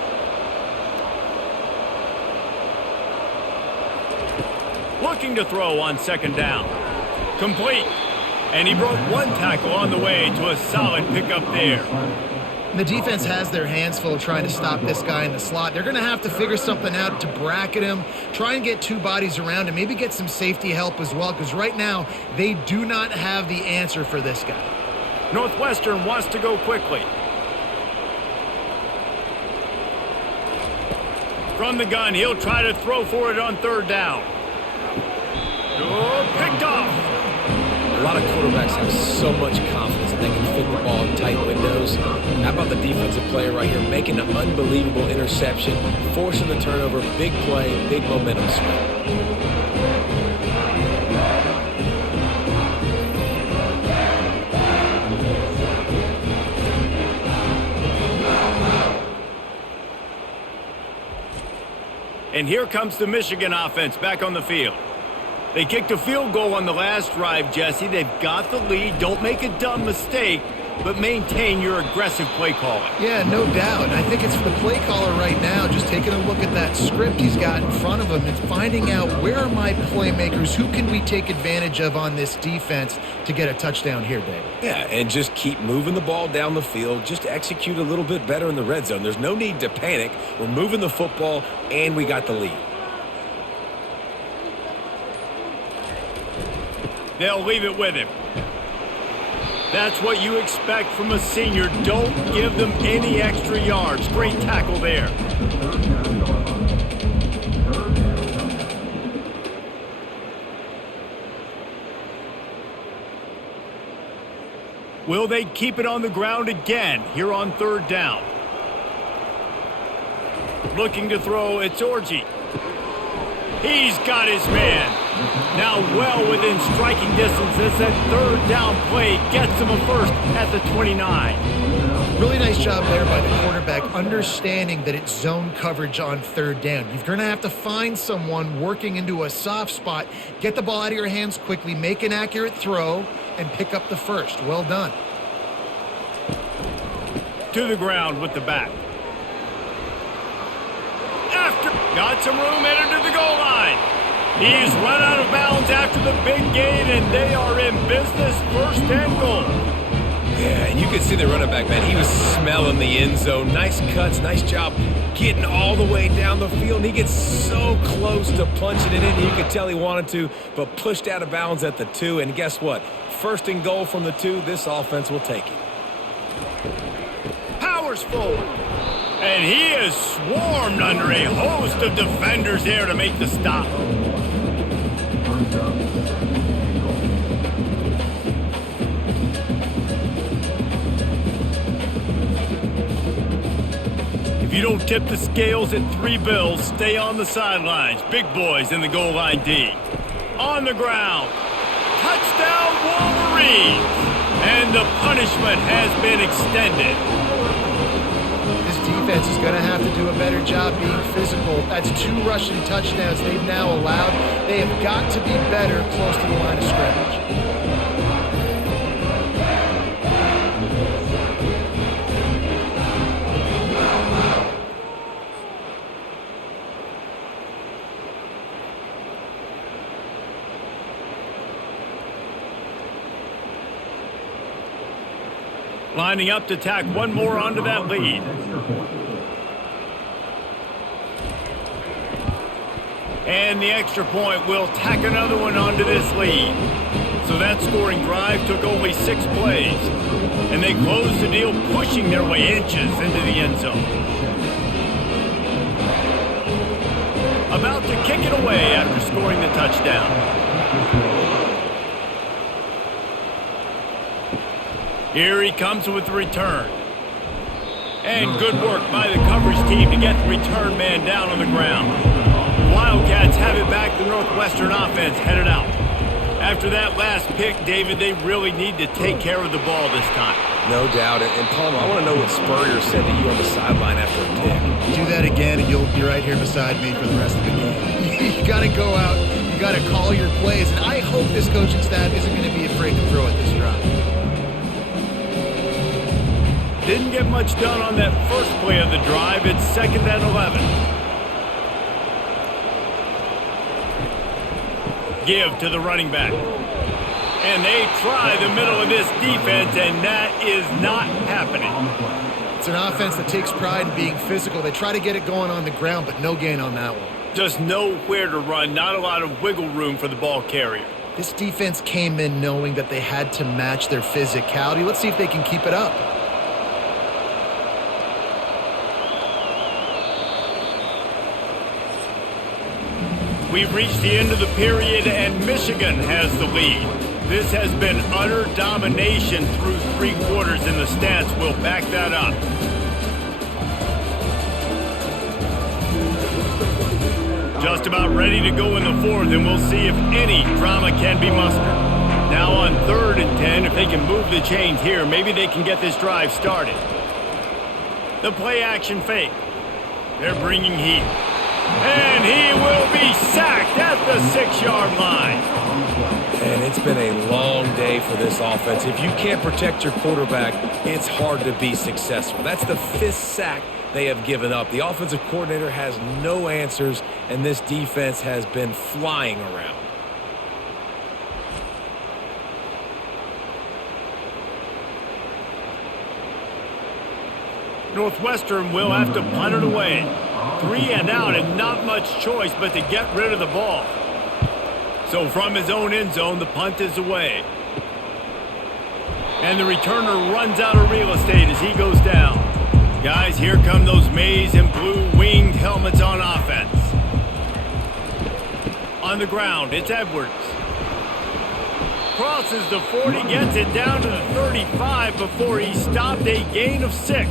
Looking to throw on 2nd down. Complete. And he broke one tackle on the way to a solid pickup there. And the defense has their hands full trying to stop this guy in the slot. They're going to have to figure something out to bracket him, try and get 2 bodies around him, maybe get some safety help as well, because right now they do not have the answer for this guy. Northwestern wants to go quickly. From the gun, he'll try to throw for it on 3rd down. Oh, picked off. A lot of quarterbacks have so much confidence that they can fit the ball in tight windows. How about the defensive player right here making an unbelievable interception, forcing the turnover, big play, big momentum swing. And here comes the Michigan offense back on the field. They kicked a field goal on the last drive, Jesse. They've got the lead. Don't make a dumb mistake, but maintain your aggressive play calling. Yeah, no doubt. I think it's for the play caller right now, just taking a look at that script he's got in front of him and finding out where are my playmakers, who can we take advantage of on this defense to get a touchdown here, Dave. Yeah, and just keep moving the ball down the field. Just execute a little bit better in the red zone. There's no need to panic. We're moving the football, and we got the lead. They'll leave it with him. That's what you expect from a senior. Don't give them any extra yards. Great tackle there. Will they keep it on the ground again here on third down? Looking to throw, it's Orji. He's got his man. Now well within striking distance as that third down play gets him a first at the 29. Really nice job there by the quarterback, understanding that it's zone coverage on third down. You're going to have to find someone working into a soft spot, get the ball out of your hands quickly, make an accurate throw, and pick up the first. Well done. To the ground with the back. Got some room, headed to the goal line. He's run out of bounds after the big gain, and they are in business, first and goal. Yeah, and you can see the running back, man. He was smelling the end zone. Nice cuts, nice job getting all the way down the field. And he gets so close to punching it in. You could tell he wanted to, but pushed out of bounds at the 2. And guess what? First and goal from the 2. This offense will take it. Powers forward. And he is swarmed under a host of defenders there to make the stop. If you don't tip the scales at 3 bills, stay on the sidelines. Big boys in the goal line D. On the ground. Touchdown Wolverines. And the punishment has been extended. Defense is going to have to do a better job being physical. That's 2 rushing touchdowns they've now allowed. They have got to be better close to the line of scrimmage. Lining up to tack one more onto that lead. And the extra point will tack another one onto this lead. So that scoring drive took only 6 plays. And they closed the deal, pushing their way inches into the end zone. About to kick it away after scoring the touchdown. Here he comes with the return. And good work by the coverage team to get the return man down on the ground. Wildcats have it back. The Northwestern offense headed out. After that last pick, David, they really need to take care of the ball this time. No doubt. And Palmer, I want to know what Spurrier said to you on the sideline after a pick. Do that again, and you'll be right here beside me for the rest of the game. You got to go out. You got to call your plays. And I hope this coaching staff isn't going to be afraid to throw at this drive. Didn't get much done on that first play of the drive. It's 2nd and 11. Give to the running back. And they try the middle of this defense, and that is not happening. It's an offense that takes pride in being physical. They try to get it going on the ground, but no gain on that one. Just nowhere to run. Not a lot of wiggle room for the ball carrier. This defense came in knowing that they had to match their physicality. Let's see if they can keep it up. We've reached the end of the period, and Michigan has the lead. This has been utter domination through 3 quarters, and the stats will back that up. Just about ready to go in the 4th, and we'll see if any drama can be mustered. Now on 3rd and 10, if they can move the chains here, maybe they can get this drive started. The play action fake. They're bringing heat. And he will be sacked at the 6-yard line. And it's been a long day for this offense. If you can't protect your quarterback, it's hard to be successful. That's the 5th sack they have given up. The offensive coordinator has no answers, and this defense has been flying around. Northwestern will have to punt it away. 3 and out and not much choice but to get rid of the ball. So from his own end zone, the punt is away. And the returner runs out of real estate as he goes down. Guys, here come those maize and blue winged helmets on offense. On the ground, it's Edwards. Crosses the 40, gets it down to the 35 before he stopped, a gain of 6.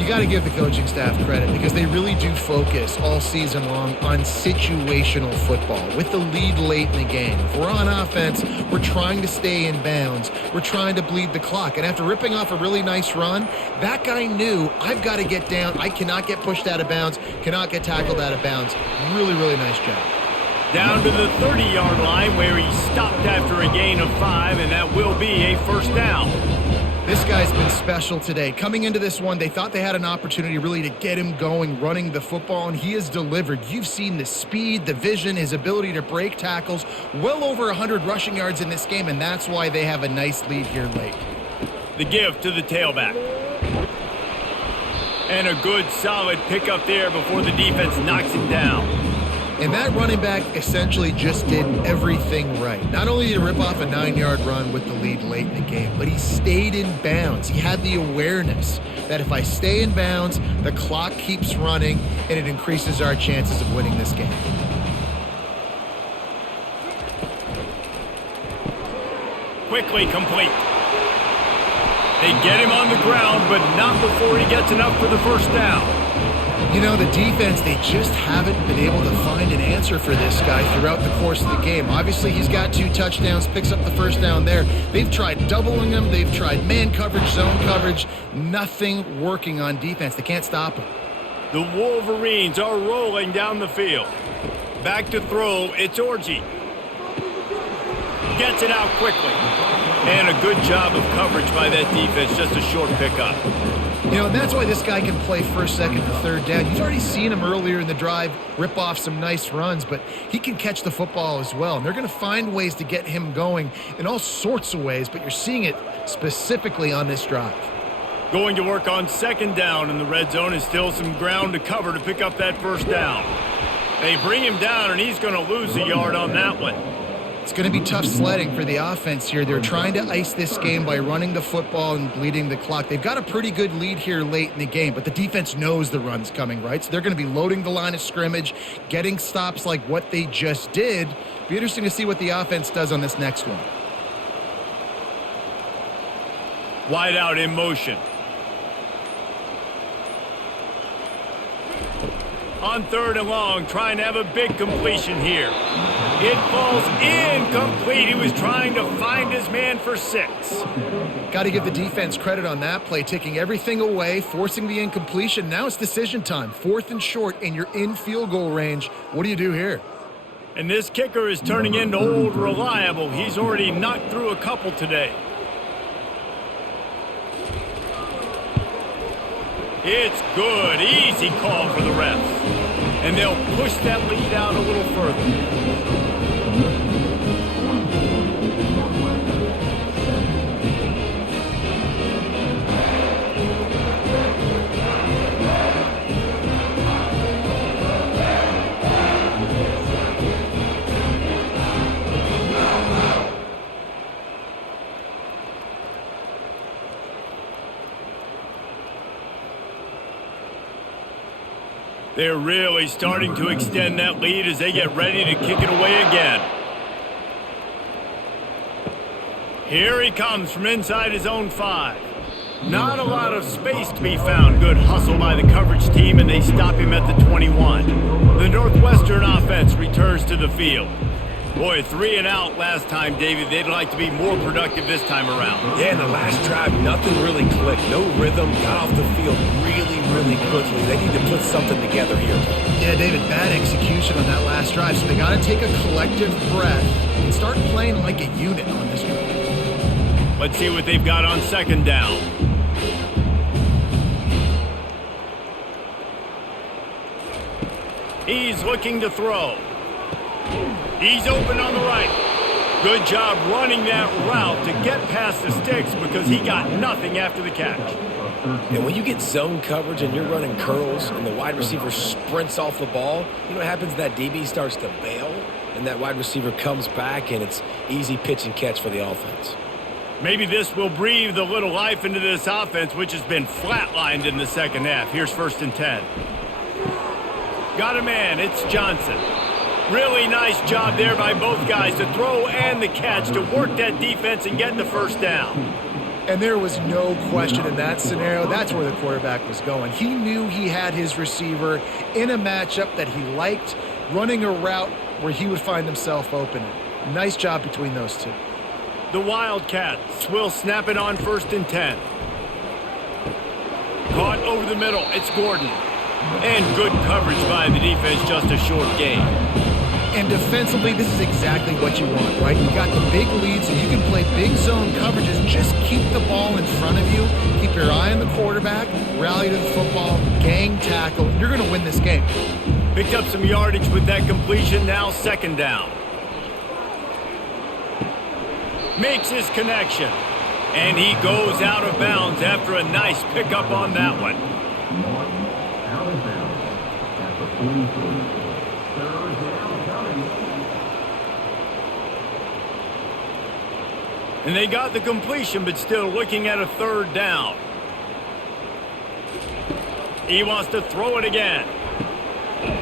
You got to give the coaching staff credit because they really do focus all season long on situational football with the lead late in the game. If we're on offense, we're trying to stay in bounds. We're trying to bleed the clock. And after ripping off a really nice run, that guy knew, I've got to get down. I cannot get pushed out of bounds, cannot get tackled out of bounds. Really, really nice job. Down to the 30-yard line where he stopped after a gain of 5, and that will be a first down. This guy's been special today. Coming into this one, they thought they had an opportunity really to get him going, running the football, and he has delivered. You've seen the speed, the vision, his ability to break tackles, well over 100 rushing yards in this game, and that's why they have a nice lead here late. The give to the tailback. And a good, solid pickup there before the defense knocks him down. And that running back essentially just did everything right. Not only did he rip off a 9-yard run with the lead late in the game, but he stayed in bounds. He had the awareness that if I stay in bounds, the clock keeps running, and it increases our chances of winning this game. Quickly complete. They get him on the ground, but not before he gets enough for the first down. You know, the defense, they just haven't been able to find an answer for this guy throughout the course of the game. Obviously, he's got 2 touchdowns, picks up the first down there. They've tried doubling him. They've tried man coverage, zone coverage. Nothing working on defense. They can't stop him. The Wolverines are rolling down the field. Back to throw, it's Orji. Gets it out quickly. And a good job of coverage by that defense, just a short pickup. You know, and that's why this guy can play first, second, and third down. You've already seen him earlier in the drive rip off some nice runs, but he can catch the football as well. And they're going to find ways to get him going in all sorts of ways, but you're seeing it specifically on this drive. Going to work on second down in the red zone is still some ground to cover to pick up that first down. They bring him down, and he's going to lose a yard on that one. It's going to be tough sledding for the offense here. They're trying to ice this game by running the football and bleeding the clock. They've got a pretty good lead here late in the game, but the defense knows the run's coming, right? So they're going to be loading the line of scrimmage, getting stops like what they just did. Be interesting to see what the offense does on this next one. Wide out in motion. On 3rd and long, trying to have a big completion here. It falls incomplete. He was trying to find his man for 6. Got to give the defense credit on that play, taking everything away, forcing the incompletion. Now it's decision time. 4th and short, and you're in field goal range. What do you do here? And this kicker is turning into old reliable. He's already knocked through a couple today. It's good. Easy call for the refs. And they'll push that lead out a little further. They're really starting to extend that lead as they get ready to kick it away again. Here he comes from inside his own 5. Not a lot of space to be found. Good hustle by the coverage team, and they stop him at the 21. The Northwestern offense returns to the field. Boy, 3 and out last time, David. They'd like to be more productive this time around. Yeah, in the last drive, nothing really clicked. No rhythm, got off the field really quickly. They need to put something together here. Yeah, David, bad execution on that last drive, so they got to take a collective breath and start playing like a unit on this drive. Let's see what they've got on second down. He's looking to throw. He's open on the right. Good job running that route to get past the sticks because he got nothing after the catch. And when you get zone coverage and you're running curls and the wide receiver sprints off the ball, you know what happens? That DB starts to bail, and that wide receiver comes back, and it's easy pitch and catch for the offense. Maybe this will breathe a little life into this offense, which has been flatlined in the second half. Here's 1st and 10. Got a man. It's Johnson. Really nice job there by both guys to throw and the catch to work that defense and get the first down. And there was no question in that scenario. That's where the quarterback was going. He knew he had his receiver in a matchup that he liked, running a route where he would find himself open. Nice job between those two. The Wildcats will snap it on 1st and 10. Caught over the middle. It's Gordon. And good coverage by the defense, just a short gain. And defensively, this is exactly what you want, right? You got the big lead, so you can play big zone coverages. Just keep the ball in front of you. Keep your eye on the quarterback. Rally to the football. Gang tackle. You're going to win this game. Picked up some yardage with that completion. Now 2nd down. Makes his connection. And he goes out of bounds after a nice pickup on that one. Out of bounds at the 43. Third down coming. And they got the completion, but still looking at a 3rd down. He wants to throw it again.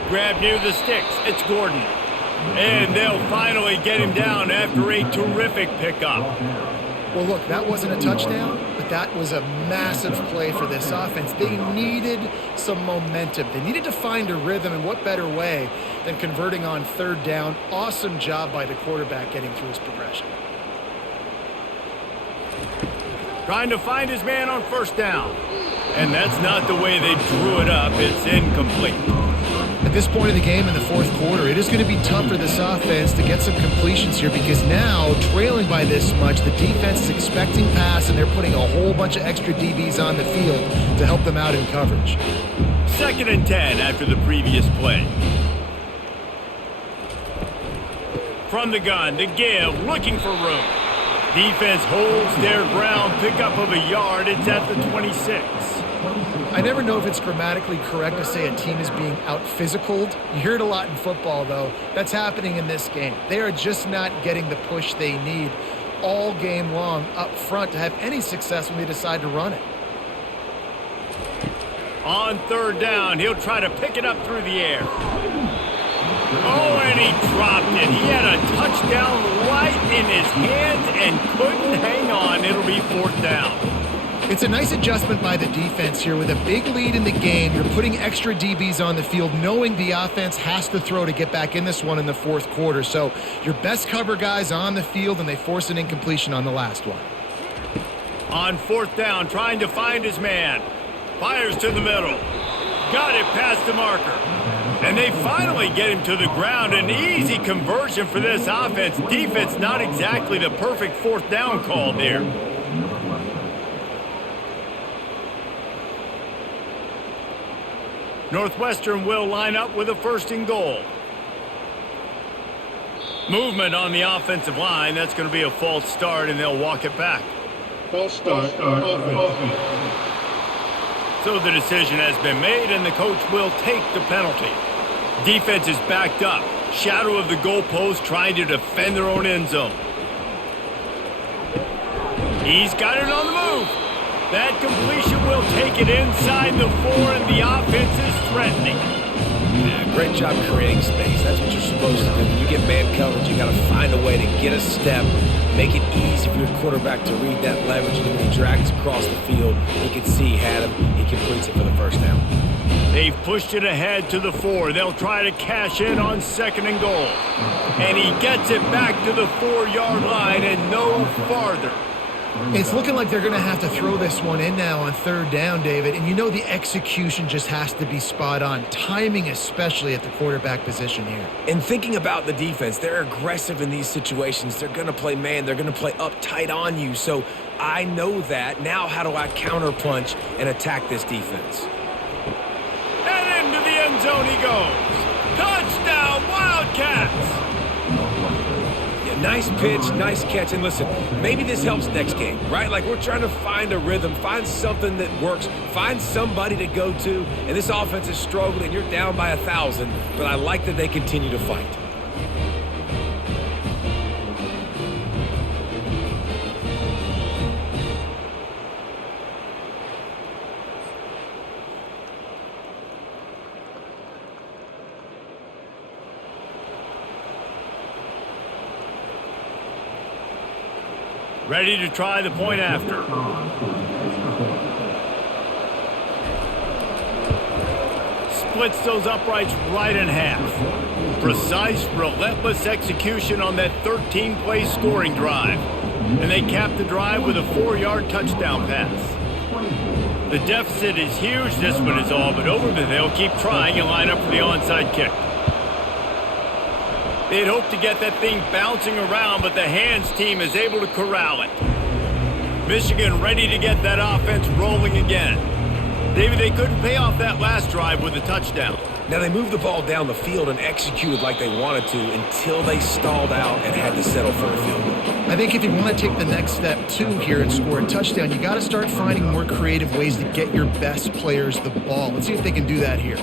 Grab near the sticks. It's Gordon. And they'll finally get him down after a terrific pickup. Well, look, that wasn't a touchdown, but that was a massive play for this offense. They needed some momentum. They needed to find a rhythm, and what better way than converting on 3rd down. Awesome job by the quarterback getting through his progression. Trying to find his man on 1st down. And that's not the way they drew it up. It's incomplete. At this point in the game in the 4th quarter, it is going to be tough for this offense to get some completions here because now, trailing by this much, the defense is expecting pass, and they're putting a whole bunch of extra DBs on the field to help them out in coverage. 2nd and 10 after the previous play. From the gun, the give, looking for room. Defense holds their ground, pickup of a yard. It's at the 26. I never know if it's grammatically correct to say a team is being out-physicaled. You hear it a lot in football, though. That's happening in this game. They are just not getting the push they need all game long up front to have any success when they decide to run it. On 3rd down, he'll try to pick it up through the air. Oh, and he dropped it. He had a touchdown right in his hands and couldn't hang on. It'll be 4th down. It's a nice adjustment by the defense here. With a big lead in the game, you're putting extra DBs on the field, knowing the offense has to throw to get back in this one in the 4th quarter. So your best cover guys on the field, and they force an incompletion on the last one. On 4th down, trying to find his man. Fires to the middle. Got it past the marker. And they finally get him to the ground. An easy conversion for this offense. Defense not exactly the perfect 4th down call there. Northwestern will line up with a 1st and goal. Movement on the offensive line. That's going to be a false start, and they'll walk it back. False start. Offense. So the decision has been made, and the coach will take the penalty. Defense is backed up. Shadow of the goalpost, trying to defend their own end zone. He's got it on the move. That completion will take it inside the 4, and the offense is threatening. Yeah, great job creating space. That's what you're supposed to do. When you get man coverage, you got to find a way to get a step, make it easy for your quarterback to read that leverage, and when he drags across the field, he can see he had him. He completes it for the 1st down. They've pushed it ahead to the 4. They'll try to cash in on 2nd and goal. And he gets it back to the 4-yard line and no farther. It's looking like they're going to have to throw this one in now on 3rd down, David. And you know the execution just has to be spot on. Timing especially at the quarterback position here. And thinking about the defense, they're aggressive in these situations. They're going to play man. They're going to play up tight on you. So I know that. Now how do I counterpunch and attack this defense? And into the end zone he goes. Touchdown, Wildcats! Nice pitch, nice catch, and listen, maybe this helps next game, right? Like we're trying to find a rhythm, find something that works, find somebody to go to, and this offense is struggling. You're down by 1,000, but I like that they continue to fight. Ready to try the point after. Splits those uprights right in half. Precise, relentless execution on that 13-play scoring drive. And they cap the drive with a 4-yard touchdown pass. The deficit is huge. This one is all but over, but they'll keep trying and line up for the onside kick. They'd hoped to get that thing bouncing around, but the hands team is able to corral it. Michigan ready to get that offense rolling again. David, they couldn't pay off that last drive with a touchdown. Now they moved the ball down the field and executed like they wanted to until they stalled out and had to settle for a field goal. I think if you want to take the next step too here and score a touchdown, you got to start finding more creative ways to get your best players the ball. Let's see if they can do that here.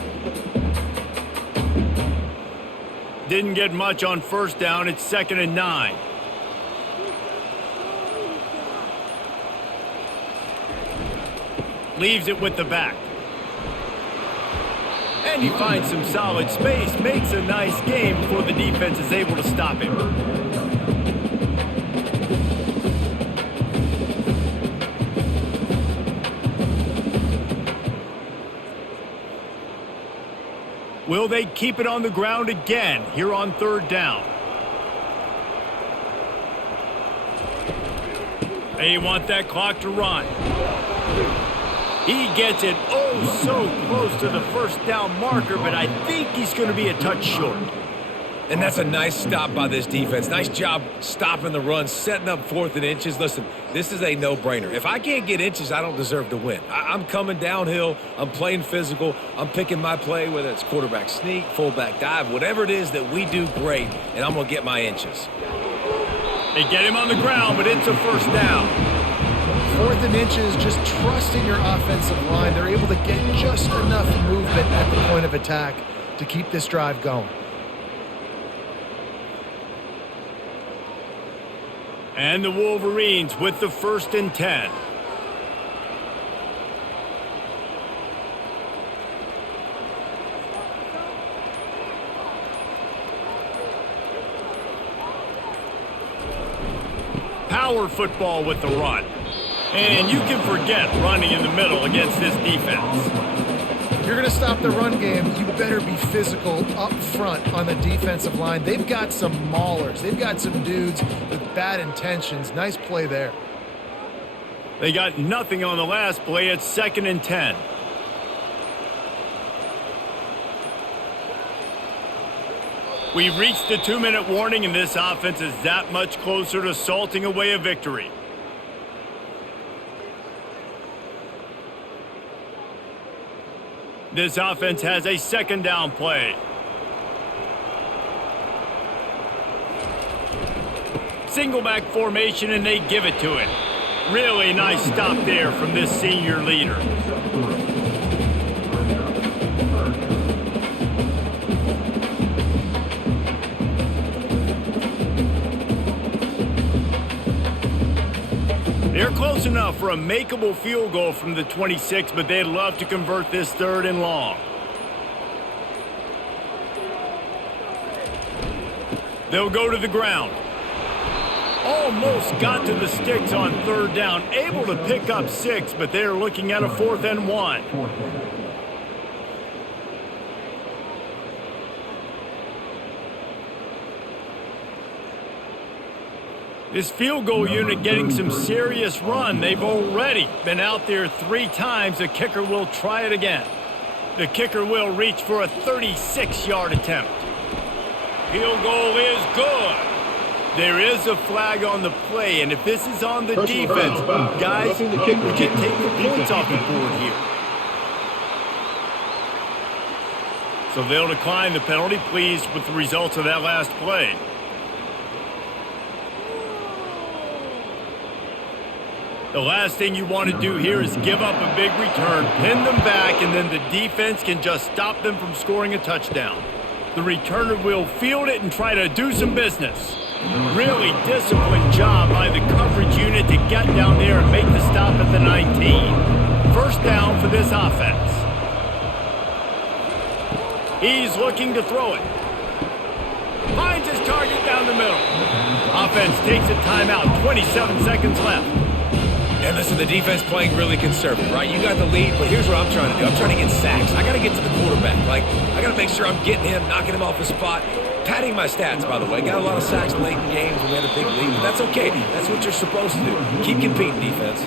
Didn't get much on 1st down. It's 2nd and 9. Leaves it with the back. And he finds some solid space. Makes a nice game before the defense is able to stop him. Will they keep it on the ground again here on 3rd down? They want that clock to run. He gets it oh so close to the 1st down marker, but I think he's going to be a touch short. And that's a nice stop by this defense. Nice job stopping the run, setting up 4th and inches. Listen, this is a no-brainer. If I can't get inches, I don't deserve to win. I'm coming downhill. I'm playing physical. I'm picking my play, whether it's quarterback sneak, fullback dive, whatever it is that we do great, and I'm going to get my inches. They get him on the ground, but it's a 1st down. 4th and inches, just trusting your offensive line. They're able to get just enough movement at the point of attack to keep this drive going. And the Wolverines with the 1st and 10. Power football with the run. And you can forget running in the middle against this defense. If you're going to stop the run game, you better be physical up front on the defensive line. They've got some maulers. They've got some dudes with bad intentions. Nice play there. They got nothing on the last play. It's 2nd and 10. We've reached the 2-minute warning, and this offense is that much closer to salting away a victory. This offense has a 2nd down play. Single back formation, and they give it to it. Really nice stop there from this senior leader. They're close enough for a makeable field goal from the 26, but they'd love to convert this 3rd and long. They'll go to the ground. Almost got to the sticks on 3rd down. Able to pick up 6, but they're looking at a 4th and 1. This field goal unit getting some serious run. They've already been out there 3 times. The kicker will try it again. The kicker will reach for a 36-yard attempt. Field goal is good. There is a flag on the play, and if this is on the defense, guys, we can take the points off the board here. So they'll decline the penalty, pleased with the results of that last play. The last thing you want to do here is give up a big return, pin them back, and then the defense can just stop them from scoring a touchdown. The returner will field it and try to do some business. Really disciplined job by the coverage unit to get down there and make the stop at the 19. First down for this offense. He's looking to throw it. Finds his target down the middle. Offense takes a timeout, 27 seconds left. And listen, the defense playing really conservative, right? You got the lead, but here's what I'm trying to do. I'm trying to get sacks. I got to get to the quarterback. I got to make sure I'm getting him, knocking him off his spot. Padding my stats, by the way. Got a lot of sacks late in games when we had a big lead, but that's okay. That's what you're supposed to do. Keep competing, defense.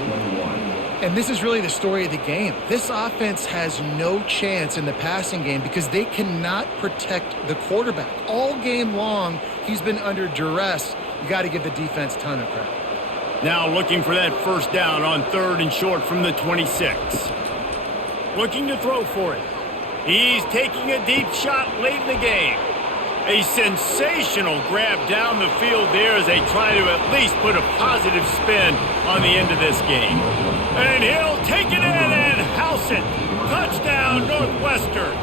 And this is really the story of the game. This offense has no chance in the passing game because they cannot protect the quarterback. All game long, he's been under duress. You got to give the defense a ton of credit. Now looking for that first down on 3rd and short from the 26. Looking to throw for it. He's taking a deep shot late in the game. A sensational grab down the field there as they try to at least put a positive spin on the end of this game. And he'll take it in and house it. Touchdown, Northwestern.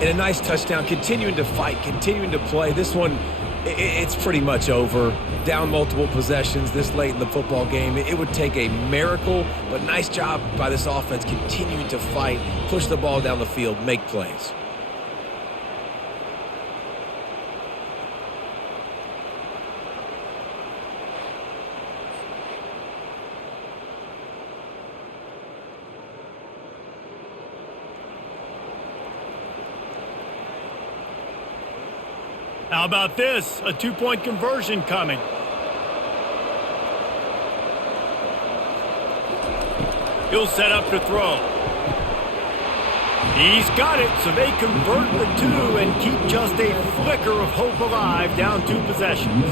And a nice touchdown, continuing to fight, continuing to play. This one, it's pretty much over. Down multiple possessions this late in the football game. It would take a miracle, but nice job by this offense continuing to fight, push the ball down the field, make plays. How about this? A 2-point conversion coming. He'll set up to throw. He's got it, so they convert the 2 and keep just a flicker of hope alive, down 2 possessions.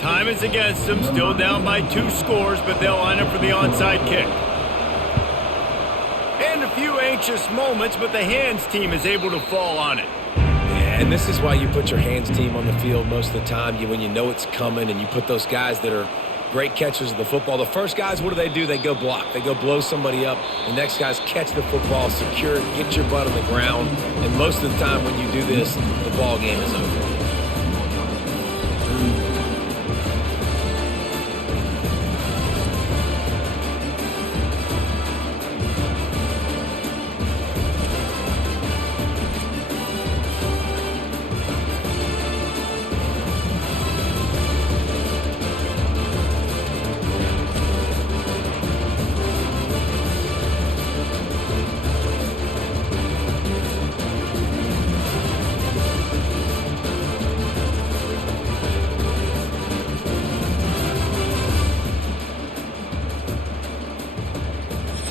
Time is against them, still down by 2 scores, but they'll line up for the onside kick. And a few anxious moments, but the hands team is able to fall on it. And this is why you put your hands team on the field most of the time, when you know it's coming, and you put those guys that are great catchers of the football. The first guys, what do? They go block. They go blow somebody up. The next guys catch the football, secure it, get your butt on the ground. And most of the time when you do this, the ball game is over.